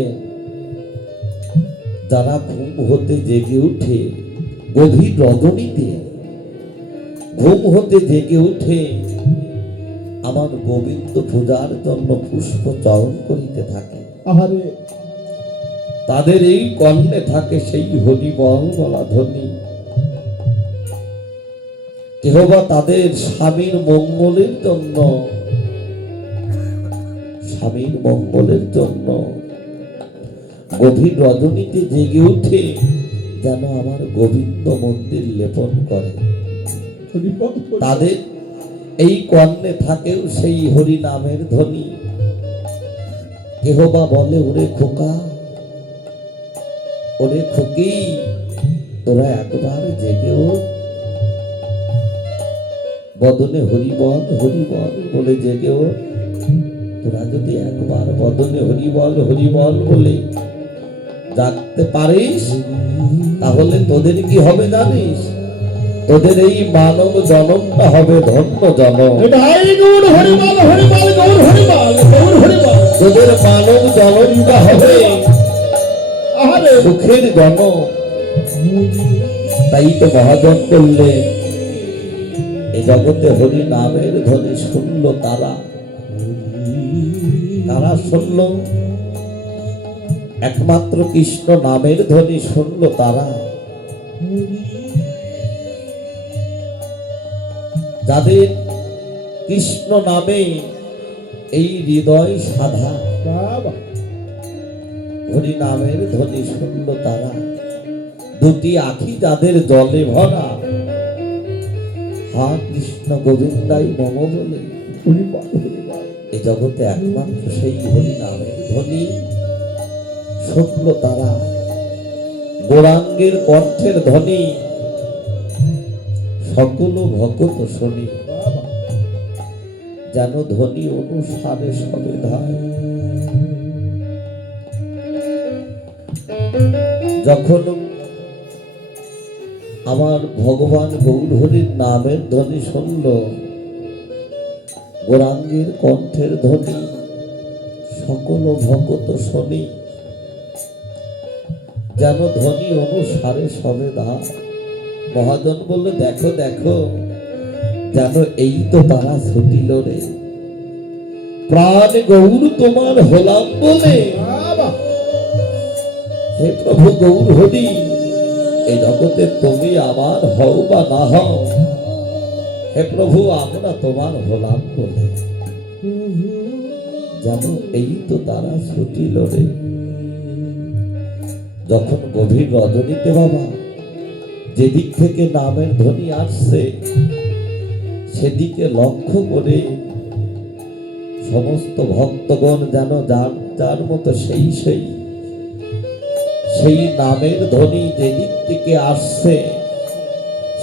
যারা ঘুম হতে জেগে উঠে গভীর রজনীতে, ঘুম হতে জেগে উঠে আমার গোবিন্দ পূজার জন্য পুষ্প চয়ন করিতে থাকে, আহারে তাদের এই কর্ণে থাকে সেই হরিবল বলা ধ্বনি। কেহবা তাদের স্বামীর মঙ্গলের জন্য, স্বামীর মঙ্গলের জন্য গভীর রজনীতে জেগে উঠে যেন আমার গোবিন্দ মন্দির লেপন করে। হরিবাল তাদের এই কর্ণে থাকেও সেই হরি নামের ধ্বনি। কেহ বা বলে, ওরে খোকা, ওরে খুকি, তোরা একবার জেগে ওঠ, বদনে হরিবল হরিবল বলে জেগে ওঠ। তোরা যদি একবার বদনে হরিবল হরিবল বলে জাগতে পারিস, তাহলে তোদের কি হবে জানিস? তোদের এই মানব জনমটা হবে ধন্য জনম। এটাই গৌর হরিবাল হরিবাল গৌর হরিবাল গৌর হরিবাল। তোদের মানব জনমটা হবে আহারে সুখের জনম। তাই তো মহাজন করলে, এ জগতে হরি নামের ধ্বনি শুনল তারা। তারা শুনল, একমাত্র কৃষ্ণ নামের ধ্বনি শুনল তারা, যাদের কৃষ্ণ নামে এই হৃদয় সাধা। বাবা হরি নামের ধ্বনি শুনল তারা, দুটি আখি যাদের জলে ভরা, হা কৃষ্ণ গোবিন্দাই মম বলে। হরিবাল হরিবাল। এ জগতে একমাত্র সেই হরি নামের ধ্বনি শুনল তারা। গৌরাঙ্গের কণ্ঠের ধ্বনি সকল ভকত শুনি, বাবা যেন ধ্বনি অনুসারে সবে ধায়। যখন আমার ভগবান গৌরহরির নামের ধ্বনি শুনল, গৌরাঙ্গের কণ্ঠের ধ্বনি সকল ভকত শুনি, যেন ধ্বনি অনুসারে সবে ধায়। মহাজন বলল, দেখো দেখো, যেন এই তো তারা ছুটিল রে, প্রাণ গৌর তোমার হলাম বলে। বাবা হে প্রভু গৌর হরি, এই জগতে তুমি আমার হও বা না হও, হে প্রভু আমরা তোমার হলাম বলে। যেন এই তো তারা ছুটিল রে। যখন গভীর রজনীতে বাবা যেদিক থেকে নামের ধ্বনি আসছে, সেদিকে লক্ষ্য করে সমস্ত ভক্তগণ যেন যার যার মতো সেই সেই সেই নামের ধ্বনি যেদিক থেকে আসছে,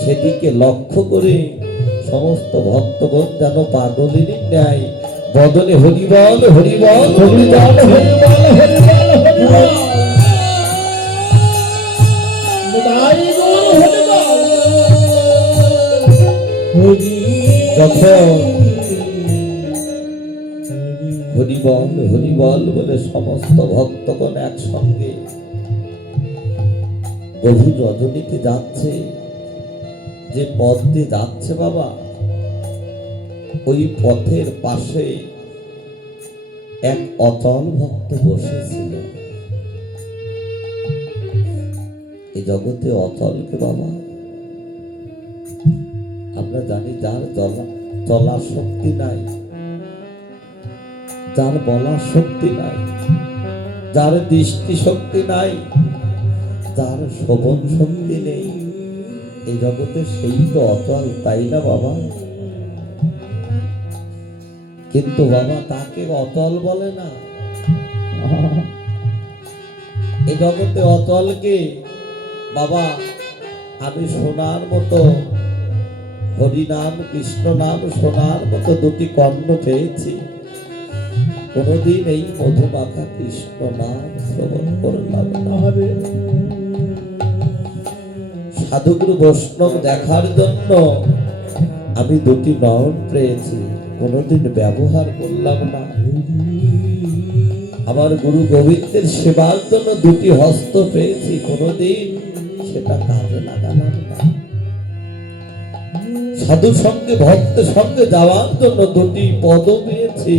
সেদিকে লক্ষ্য করে সমস্ত ভক্তগণ যেন পাগলেরই ন্যায় বদনে হরিবল হরিবল হরিবল হরিবল হরিবাল হরিবাল। এটাই গৌর হরিবাল। যখন হরিবল হরিবল বলে সমস্ত ভক্তগণ একসঙ্গে গভীর রজনীতে যাচ্ছে, যে পথ দিয়ে যাচ্ছে বাবা, ওই পথের পাশে এক অচল ভক্ত বসেছিল। এই জগতে অচলকে বাবা আমরা জানি, যার চলার শক্তি নাই, যার বলার শক্তি নাই, যার দৃষ্টি শক্তি নাই, যার শোভন শক্তি নেই, এই জগতে সেই তো অচল, তাই না বাবা? কিন্তু বাবা তাকে অচল বলে না। এই জগতে অচলকে বাবা আমি সোনার মতো হরিনাম কৃষ্ণ নাম সোনার মতো দুটি কর্ণ পেয়েছি, কোনদিন এই মধুমাখা কৃষ্ণ নাম শ্রবণ করলাম না। সাধুগুরু বৈষ্ণব দেখার জন্য আমি দুটি নয়ন পেয়েছি, কোনদিন ব্যবহার করলাম না। আমার গুরু গোবিন্দের সেবার জন্য দুটি হস্ত পেয়েছি, কোনদিন সেটা কাজে লাগালাম না। সাধু সঙ্গে ভক্তের সঙ্গে যাওয়ার জন্য দুটি পদ পেয়েছি,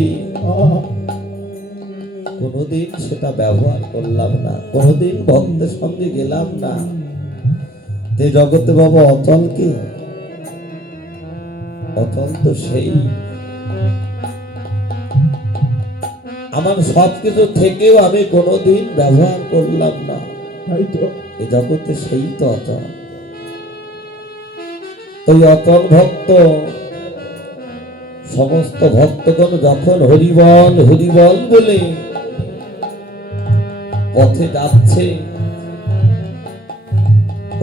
কোনদিন সেটা ব্যবহার করলাম না, কোনদিন ভক্তের সঙ্গে গেলাম না। যে জগতে বাবা অচল কে? অচল তো সেই আমার সবকিছু থেকেও আমি কোনদিন ব্যবহার করলাম না, এই জগতে সেই তো অচল। ওই অচল ভক্ত সমস্ত ভক্তগণ যখন হরিবল হরিবল বলে পথে যাচ্ছে,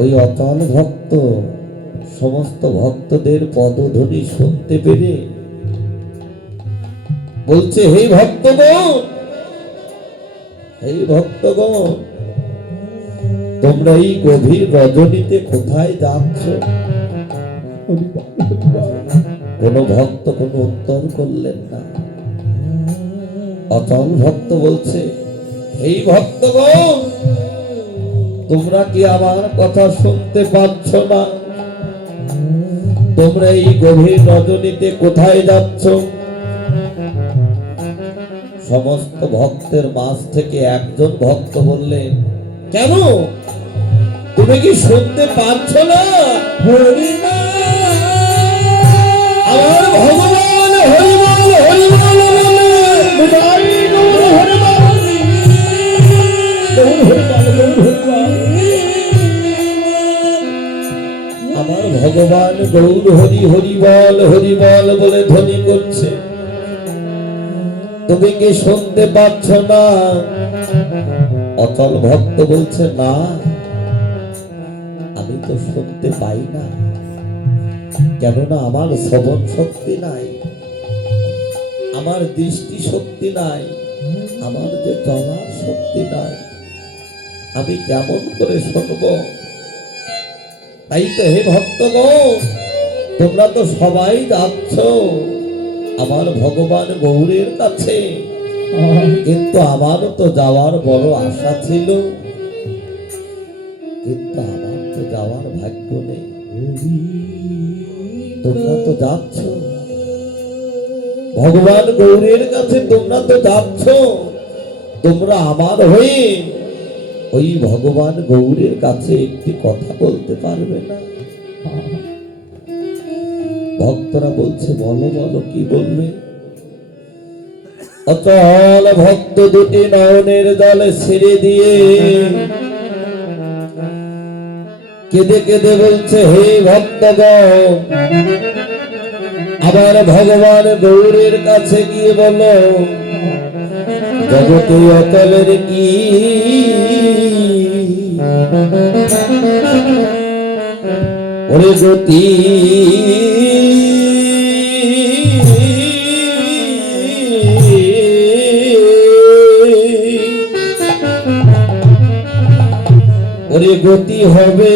ওই অচল ভক্ত সমস্ত ভক্তদের পদধ্বনি শুনতে পেরে বলছে, হে ভক্তগণ, হে ভক্তগণ, তোমরা এই গভীর রজনীতে কোথায় যাচ্ছ? কোন ভক্ত কোন উত্তর করলেন না। অচল ভক্ত বলছে, হে ভক্তগণ, তোমরা কি আমার কথা শুনতে পাচ্ছ না? তোমরা এই গভীর রজনীতে কোথায় যাচ্ছ? সমস্ত ভক্তের মাঝ থেকে একজন ভক্ত বললেন, কেন তুমি কি শুনতে পাচ্ছ না? আমার ভগবান হরিবল হরিবল আমার ভগবান গৌর হরি হরিবল হরিবল বলে ধ্বনি করছে, তুমি কি শুনতে পাচ্ছ না? অচল ভক্ত বলছে, না, আমি তো শুনতে পাই না, কেননা আমার শ্রবণ শক্তি নাই, আমার দৃষ্টি শক্তি নাই, আমার যে চলার শক্তি নাই, আমি কেমন করে শুনব? তাই তো হে ভক্তগণ, তোমরা তো সবাই যাচ্ছ আমার ভগবান গৌরের কাছে, কিন্তু আমারও তো যাওয়ার বড় আশা ছিল, কিন্তু আমার তো যাওয়ার ভাগ্য নেই। তোমরা তো যাচ্ছ ভগবান গৌরের কাছে, তোমরা তো যাচ্ছ, তোমরা আমার হয়ে ওই ভগবান গৌরের কাছে একটি কথা বলতে পারবে না? ভক্তরা বলছে, বলো বলো, কি বলবে? অচল ভক্ত দুটি নয়নের জলে ছেড়ে দিয়ে কেঁদে কেঁদে বলছে, হে ভক্তগণ, আবার ভগবান গৌরের কাছে গিয়ে বলো, জগতে অচলের কি ওরে গতি? ওরে গতি হবে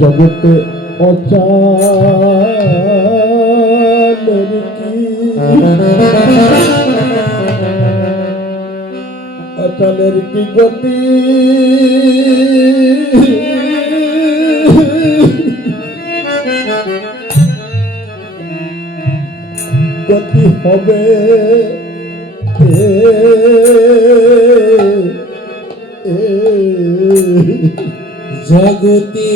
জগতে অচলের কি, অচলের কি গতি? গতি হবে জগতে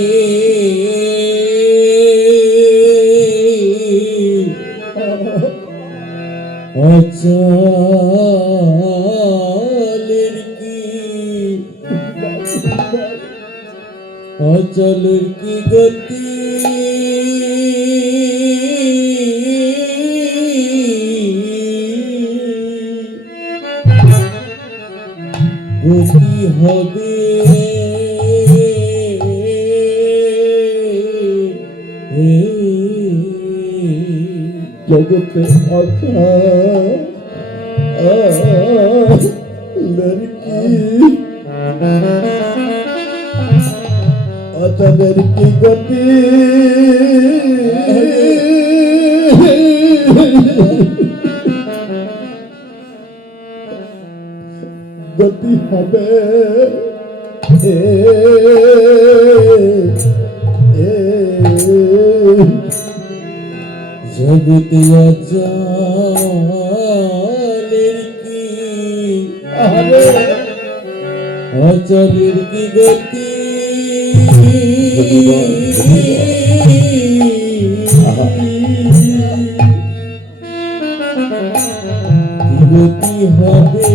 অচলের কি, অচলের কি গতি গতি হবে জগতে অচা লড়কি অচলের কি গতি গতি হবে জগতে অচলের কি অচলের কি গতি গতি হবে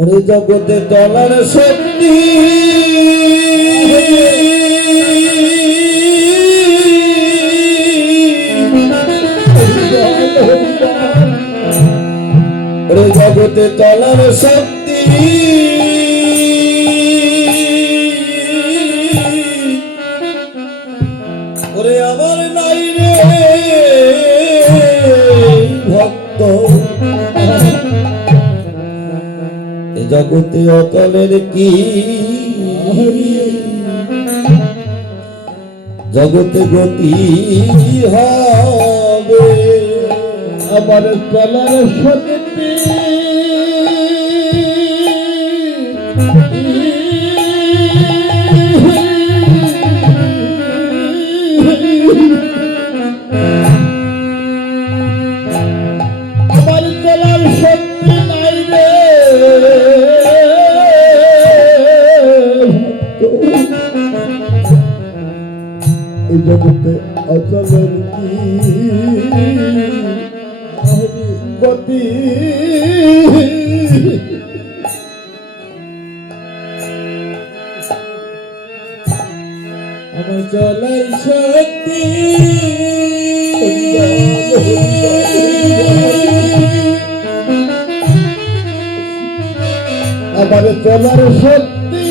ওরে জগতে চলার শক্তি ওরে জগতে চলার শক্তি ওরে আমার নাই রে ভক্ত এ জগতে অচলের কি জগতে গতি হবে আমার চলার শক্তি আমার চলার শক্তি নাই রে এই জগতে অচলের কি গতি আমার চলাই শক্তি আমার চলার শক্তি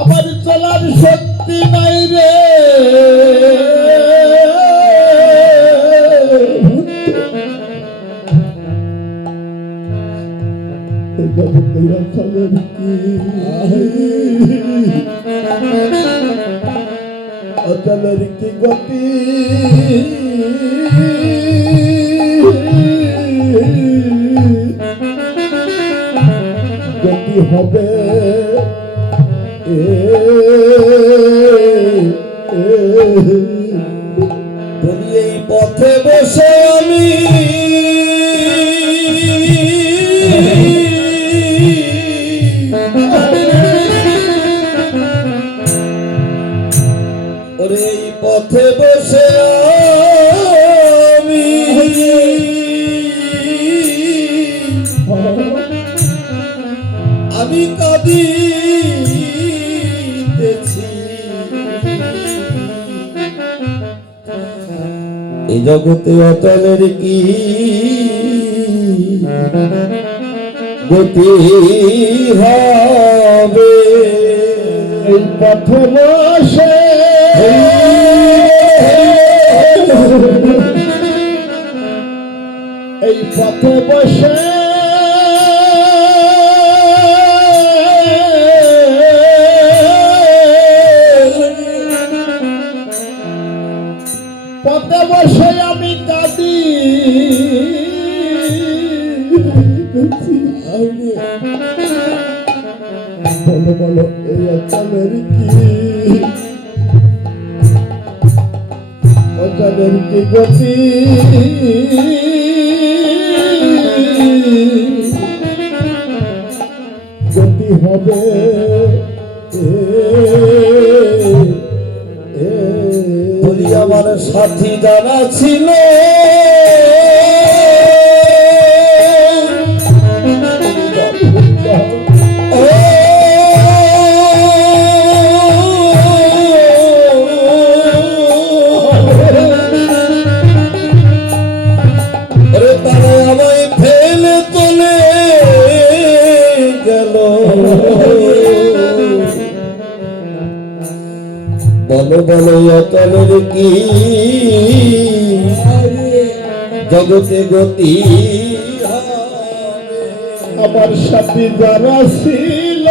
আমার চলার শক্তি নাই রে অচলের কি অচলের কি গতি গতি হবে বলি এই পথে বসে আমি ওরে এই পথে বসে আমি আমি কাঁদিতেছি এই জগতে অচলের কি গতি হবে এই পথে বসে এই পথে বসে পথে বসে আমি কাঁদি বলো বলো এই অচলের কি অচলের কি গতি গতি হবে সাথী যারা ছিল তারা আমায় ফেলে চলে গেল। বলো বলো অচলের কি জগতে গতি আমার সাথে যারা ছিল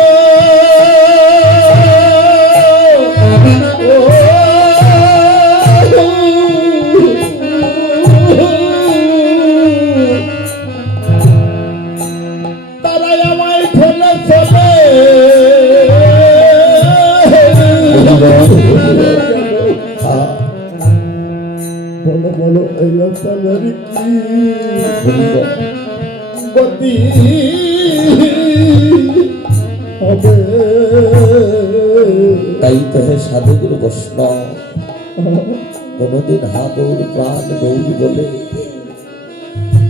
তারাই আমায় ফেলে চলে বলো বলো এই অচলের কি গতি হবে। তাই তো হে সাধুগুরু বৈষ্ণব কোনদিন হা দৌড় প্রাণ দৌড় বলে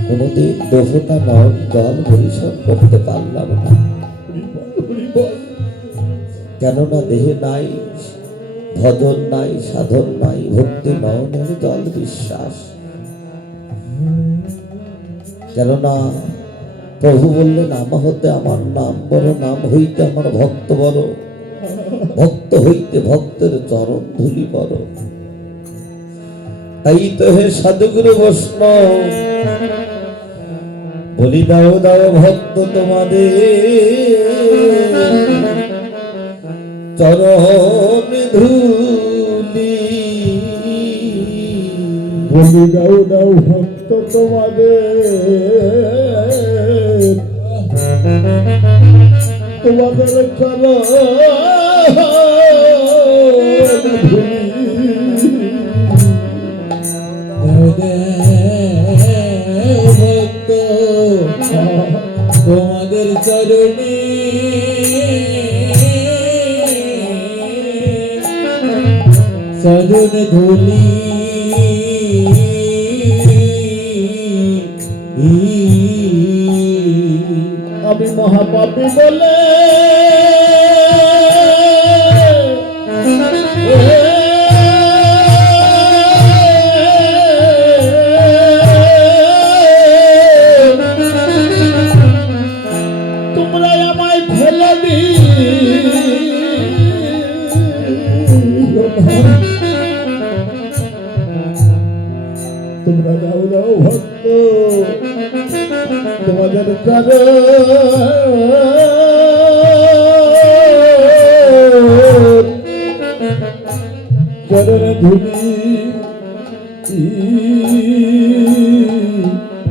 কোনদিন দেহটা নয়ন জল পরিশোধ করতে পারলাম না। কেননা দেহে নাই ভজন নাই সাধন নাই ভক্তি নয়নের জল বিশ্বাস। কেননা প্রভু বললেন আমা হতে আমার নাম বড়, নাম হইতে আমার ভক্ত বড়, ভক্ত হইতে ভক্তের চরণ ধুলি বড়। তাই তো হে সাধুগুরু বৈষ্ণব বলি দাও দাও ভক্ত তোমাদের চরণ ধুলি। বলি দাও দাও ভক্ত তোমাদের চলো ভক্ত তোমাদের চরণে চরণ ধুলি। আমি মহাপাপী বলে তোমরা আমায় ফেলে দি তোমরা দাও দাও ভক্ত তোমাদের চরণ ধুলি।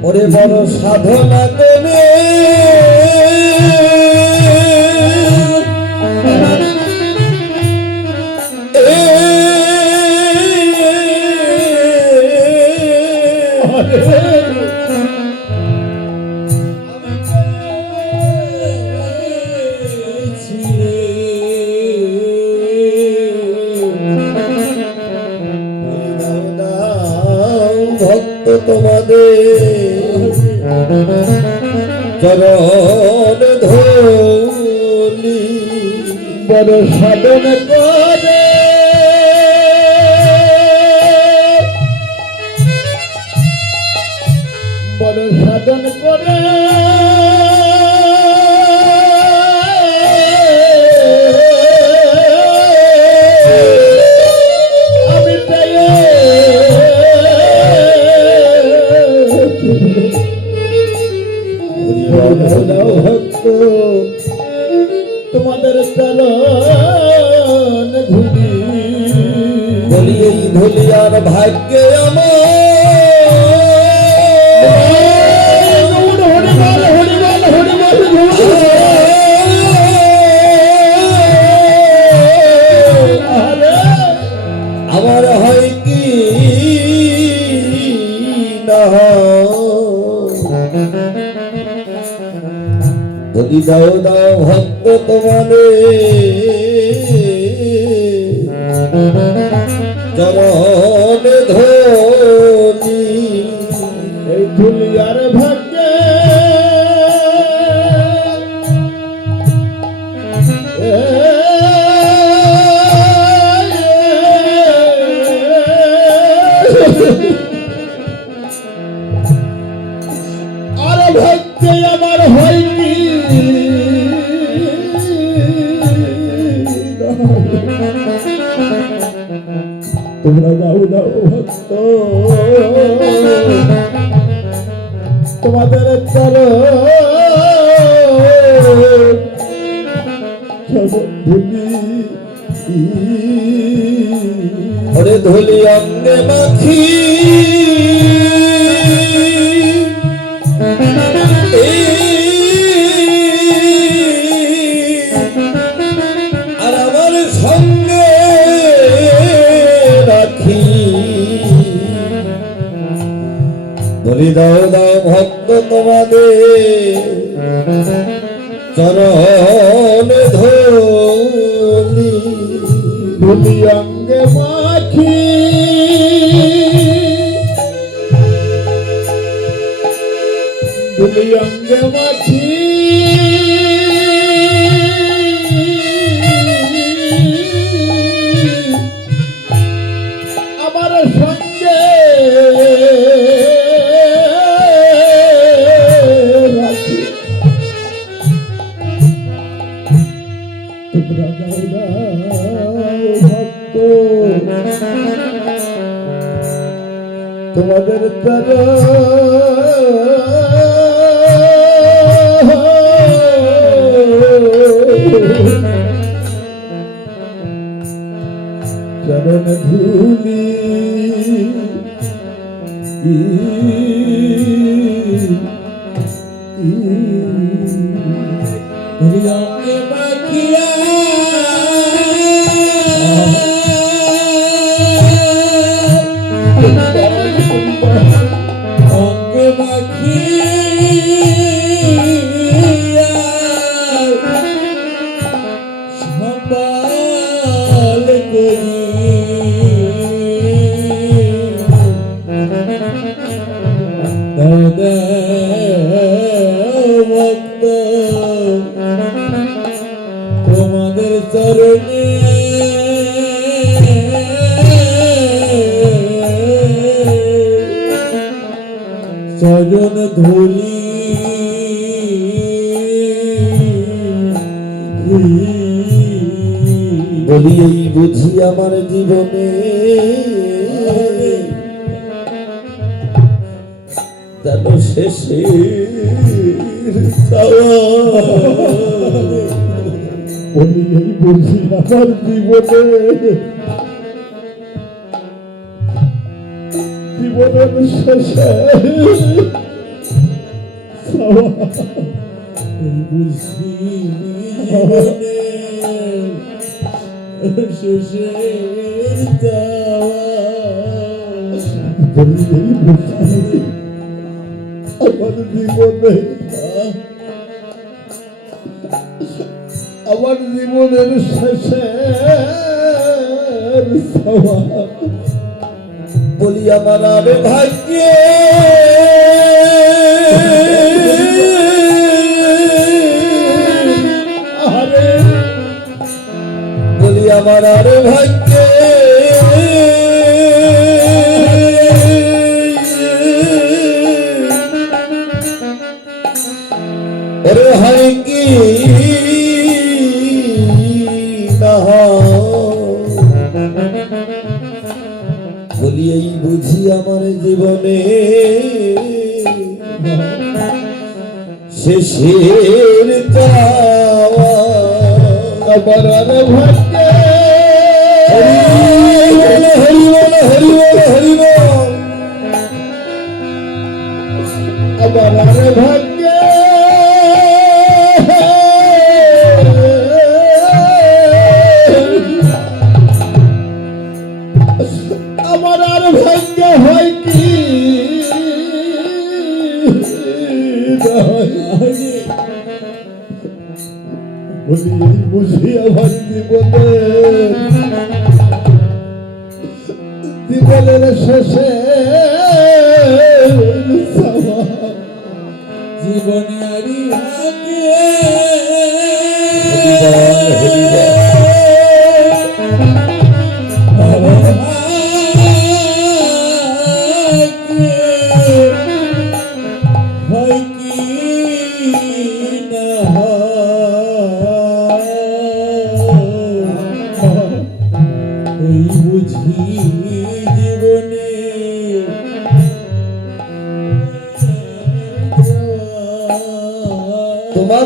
ওরে বড় সাধনা করে ভক্ত তোমাদের চরণ ধুলি। বড় সাধন করে বড় সাধন করে আমি পেয়ে ভক্ত তোমাদের চরণ ধুলি। বলি এই ধুলিয়ার ভাগ্যে আমার আমার হয় কি না বলি দাও দাও ভক্ত তোমাদের চরণ তোমরা গাও না ও ভক্ত তোমাদের ওরে ধুলি অঙ্গে মাখি আর আমার সঙ্গে রাখি ধরি দাও দাও ভক্ত তোমাদের চরণে ধরি ধুলি অঙ্গে মাখি ধুলি অঙ্গে মাখি আমার সঙ্গে রাখি তোমরা গাও না ভক্ত তোমাদের চরণ ধুলি অঙ্গে মাখিয়া অঙ্গে মাখিয়া সম্বল করি দাদা ভক্ত তোমাদের চরণে চরণ ধুলি বলি এই বুঝি আমার জীবনে যেন শেষে বলি এই বুঝি আমার জীবনে জীবনের শেষে এই বুঝি জীবনে শেষের যাওয়া বলি এই বুঝি আমার জীবনে আমার জীবনের শেষে বলি আমার আরে ভাগ্যে আরে বলি আমার আরে ভাগ্যে ওরে হয় কি না বলি এই বুঝি আমার জীবনে শেষের যাওয়া আমার আরে ভাগ্যে হরি বল হরি বল হরি বল আমার আরে ভাগ্যে আমার আর ভাগ্য হয় কি বলি এই বুঝি আমার জীবনের শেষে জীবনে আরি ভাগ্যে হরি বল হয় কি না এই বুঝি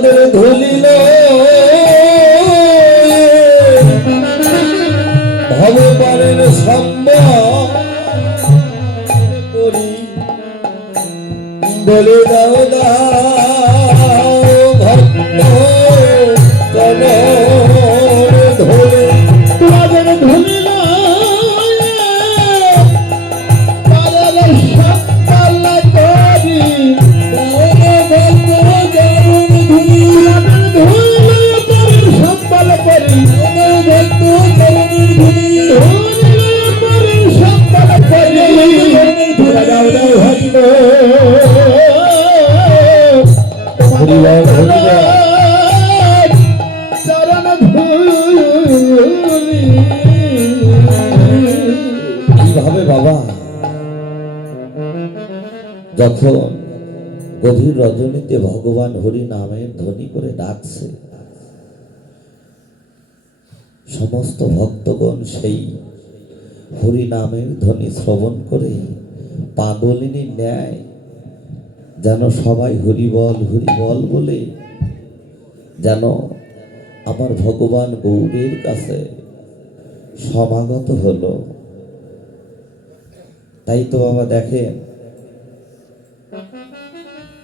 চাঁদের ধুলিল ভগবানের সম্মান করি বলে দাও দাও ভক্ত চরণ ধরে তোমাদের ধুলিল পারের সকাল করি সকাল করি সকাল করি দাও দাও ভক্ত হরিবল হরিবল। চরণ ধুলি এইভাবে বাবা যখন গভীর রজনীতে ভগবান হরি নামের ধ্বনি করে ডাকছে, সমস্ত ভক্তগণ সেই হরি নামের ধ্বনি শ্রবণ করে পাগলিনীর ন্যায় যেন সবাই হরিবল হরিবল বলে যেন আমার ভগবান গৌরীর কাছে সমাগত হলো। তাই তো বাবা দেখেন,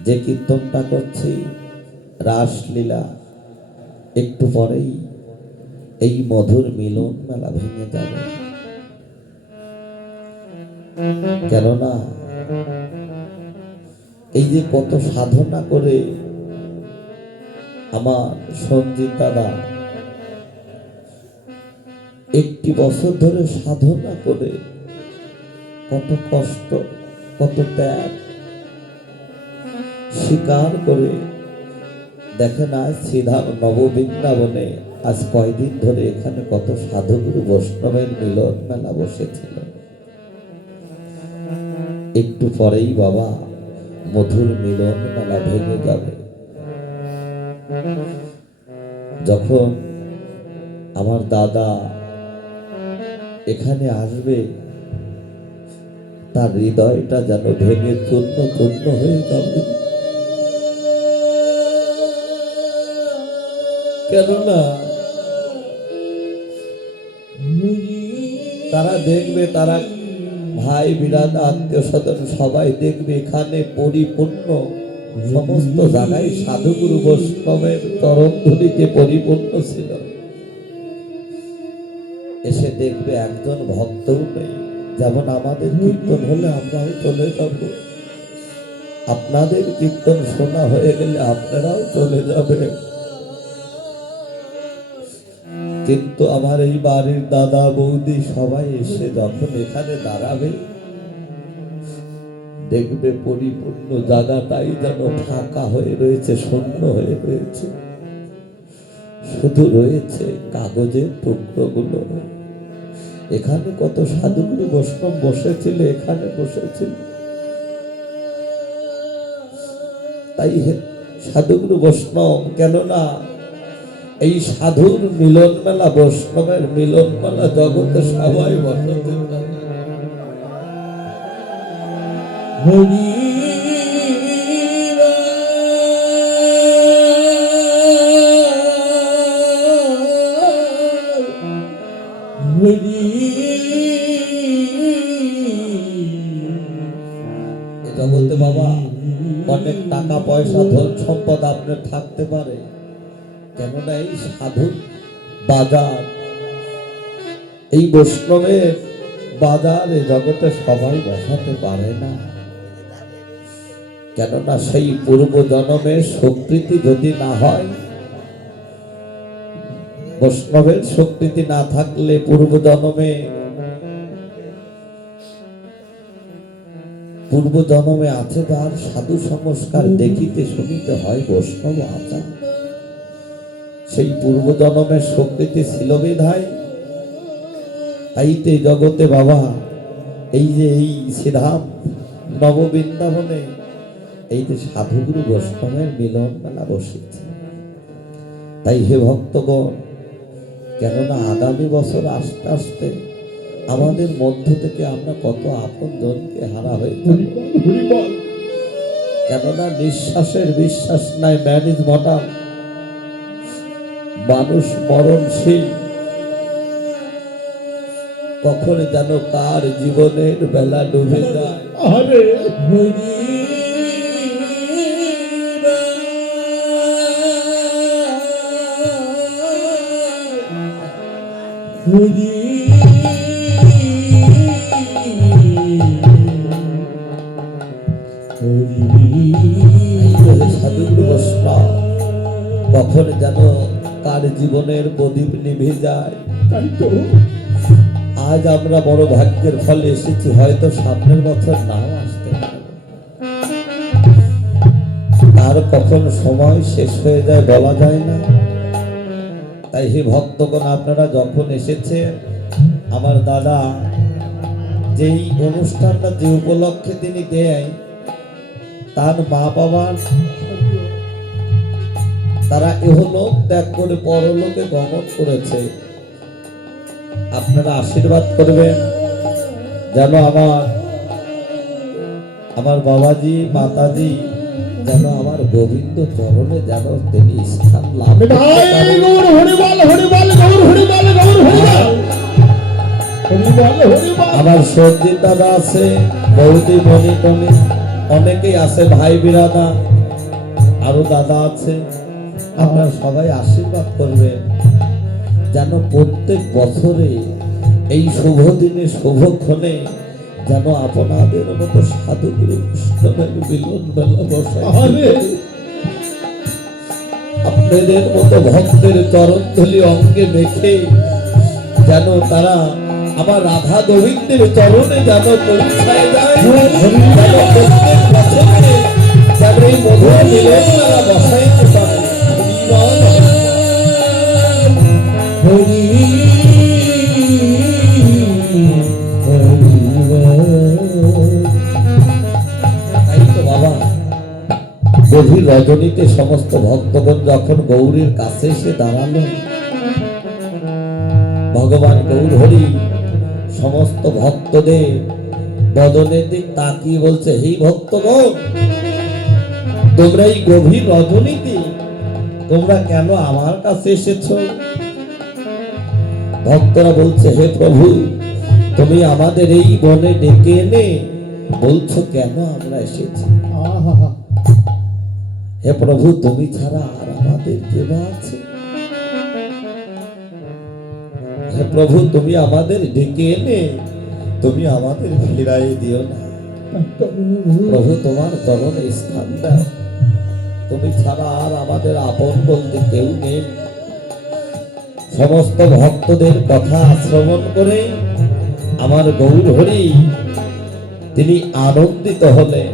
যে কীর্তনটা করছি রাসলীলা, একটু পরেই এই মধুর মিলন মেলা ভেঙে যাবে। কেননা এই যে কত সাধনা করে আমার সঞ্জিত দাদা একটি বছর ধরে সাধনা করে কত কষ্ট কত ত্যাগ স্বীকার করে দেখেন আজ সিধা নববৃন্দাবনে আজ কয়দিন ধরে এখানে কত সাধুগুরু বৈষ্ণবের মিলন মেলা বসেছিল। একটু পরেই বাবা মধুর মিলন মেলা ভেঙে যাবে। যখন আমার দাদা এখানে আসবে তার হৃদয়টা যেন ভেঙে চূর্ণ চূর্ণ হয়ে যাবে। কেননা তারা দেখবে, তারা ভাই বিরাট আত্মীয় স্বজন সবাই দেখবে এখানে পরিপূর্ণ, সমস্ত জায়গায় সাধুগুরু বৈষ্ণবের চরণ ধরিতে পরিপূর্ণ ছিল। এসে দেখবে একজন ভক্তও নেই। যেমন আমাদের কীর্তন হলে আমরাও চলে যাব, আপনাদের কীর্তন শোনা হয়ে গেলে আপনারাও চলে যাবেন। কিন্তু আমার এই বাড়ির দাদা বৌদি সবাই এসে যখন এখানে দাঁড়াবে দেখবে পরিপূর্ণ জায়গাটাই যেন ফাঁকা হয়ে রয়েছে, শূন্য হয়ে রয়েছে, শুধু রয়েছে কাগজের টুকরোগুলো। এখানে কত সাধুগুরু বৈষ্ণব বসেছিল, এখানে বসেছিল। তাই সাধুগুরু বৈষ্ণব, কেননা এই সাধুর মিলন মেলা, বৈষ্ণবের মিলন মেলা জগতে সবাই বসতে পারে। হরি এটা বলতে বাবা অনেক টাকা পয়সা ধন সম্পদ আপনার থাকতে পারে, কেননা এই সাধু বাজার, এই বৈষ্ণবের বাজার এ জগতে সবাই বসাতে পারে না। কেননা সেই পূর্ব জন্মের স্বীকৃতি যদি না হয়, বৈষ্ণবের স্বীকৃতি না থাকলে পূর্ব জন্মে আছে তার সাধু সংস্কার দেখিতে শুনিতে হয় বৈষ্ণব আচার। সেই পূর্ব জন্মের স্বীকৃতি ছিল বিধায় তাইতে জগতে বাবা এই যে এই শ্রীধাম নববৃন্দাবনে এই যে সাধুগুরু বৈষ্ণবের মিলন মেলা বসেছে। তাই হে ভক্তগণ, কেননা আগামী বছর আস্তে আস্তে আমাদের মধ্য থেকে আমরা কত আপন জনকে হারা হয়ে হরিবল কেননা নিঃশ্বাসের বিশ্বাস নাই, ম্যান ইজ মর্টাল। মানুষ মরণশীল, কখন যেন কার জীবনের বেলা ডুবে যায়। আরে হরি হরি সাধুগুরু বৈষ্ণব, কখন যেন কার জীবনের প্রদীপ নিভে যায়। তাই তো আজ আমরা বড় ভাগ্যের ফলে এসেছি, হয়তো সামনের বছর নাও আসতে পারে। তার কখন সময় শেষ হয়ে যায় বলা যায় না। তাই হে ভক্তগণ, আপনারা যখন এসেছে, আমার দাদা যেই অনুষ্ঠানটা যে উপলক্ষে তিনি দেয়, তার মা বাবার তারা ইহলোক ত্যাগ করে পরলোকে গমন করেছে। আপনারা আশীর্বাদ করবেন যেন আমার বাবাজি মাতাজি যেন আমার গোবিন্দ চরণে যেন তিনি স্থান লাভ করতে ভাই পারেন। গৌর হরিবল হরিবল গৌর হরিবল গৌর হরিবল হরিবল হরিবল। আমার সর্জিত দাদা আছে, বৌদি মণিটনি অনেকেই আছে, ভাই বিরাদা আরো দাদা আছে। আপনারা সবাই আশীর্বাদ করবেন যেন প্রত্যেক বছরে এই শুভ দিনে শুভক্ষণে যেন আপনাদের মতো সাধুগুরু কৃষ্ণের মিলন মেলা বসায়, আরে আপনাদের মতো ভক্তের চরণধুলি অঙ্গে মেখে যেন তারা আমার রাধা গোবিন্দের চরণে যেন পৌঁছায় যায়। যেন প্রত্যেক বছরে যেন এই মধুর মিলন মেলা বসাইতে পারে। হরি তাই তো বাবা, গভীর রজনীতে সমস্ত ভক্তগণ যখন গৌরীর কাছে এসে দাঁড়ালো, ভগবান গৌর হরি সমস্ত ভক্তদের বদনের দিক তাকিয়ে বলছে, হে ভক্তগণ, তোমরা এই গভীর রজনীতে তোমরা কেন আমার কাছে এসেছো? ভক্তরা বলছে, হে প্রভু, তুমি আমাদের এই বনে ডেকে এনে বলছো কেন আমরা এসেছি? আহা হে প্রভু, তুমি ছাড়া আর আমাদের কে বা আছে? হে প্রভু, তুমি আমাদের ডেকে এনে তুমি আমাদের ফিরাই দিও না। প্রভু, তোমার চরণে স্থান দাও। তুমি ছাড়া আর আমাদের আপন বলতে কেউ নেই। সমস্ত ভক্তদের কথা শ্রবণ করে আমার গৌর হরি তিনি আনন্দিত হলেন।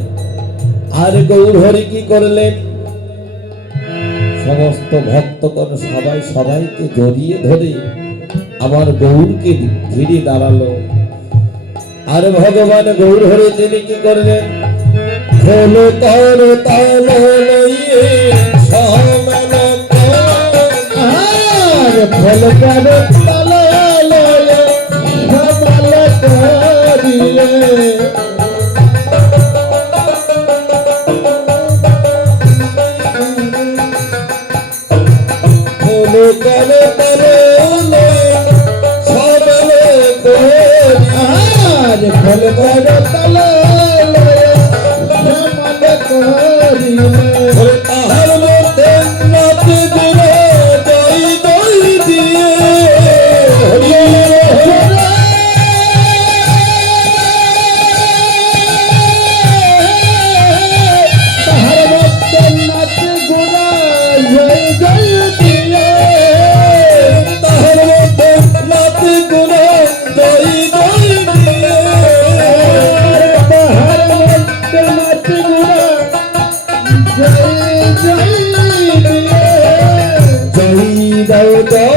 আর গৌর হরি কি করলেন? সমস্ত ভক্তগণ সবাই সবাইকে জড়িয়ে ধরে আমার গৌরকে ঘিরে দাঁড়ালো। আর ভগবান গৌর হরি তিনি কি করলেন? হলো তর তাল লইয়ে সমান আর ফল কর তাল লয় সমাল করিলে হলো তর তাল লইয়ে সমান আর ফল কর তাল লয় সমাল করিলে তাহার মধ্যে নাচে দিলে দই দই দিয়ে তাহার মধ্যে নাচ গোড়া জয় জয় দিয়ে তাহার মধ্যে নাচে গুলো দই দই দিয়ে তাহার মধ্যে নাচ গোড়া জয় জয় দিয়ে জয় দাও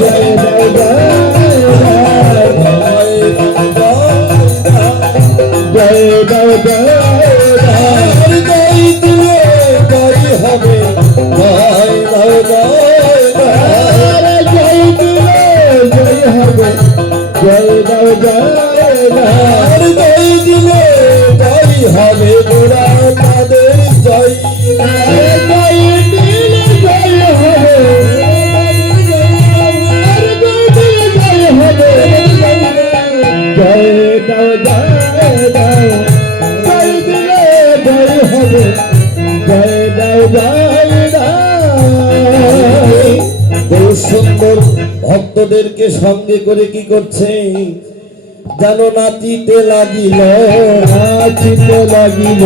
জয় দাও জয় জয় জয় জয় জয় আর জয় দিলে জয় হবে, জয় দাও জয় দাও। আরে জয় দিলে জয় হবে জয় জয় জয় আর জয় দিলে জয় হবে, গোরা তাদের জয়। জয় দিলে জয় হবে জয় দাও জয় দাও বহু সুন্দর ভক্তদেরকে সঙ্গে করে কি করছে যেন নাচিতে লাগিল, নাচিতে লাগিল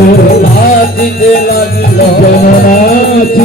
নাচিতে লাগিল যেন নাচি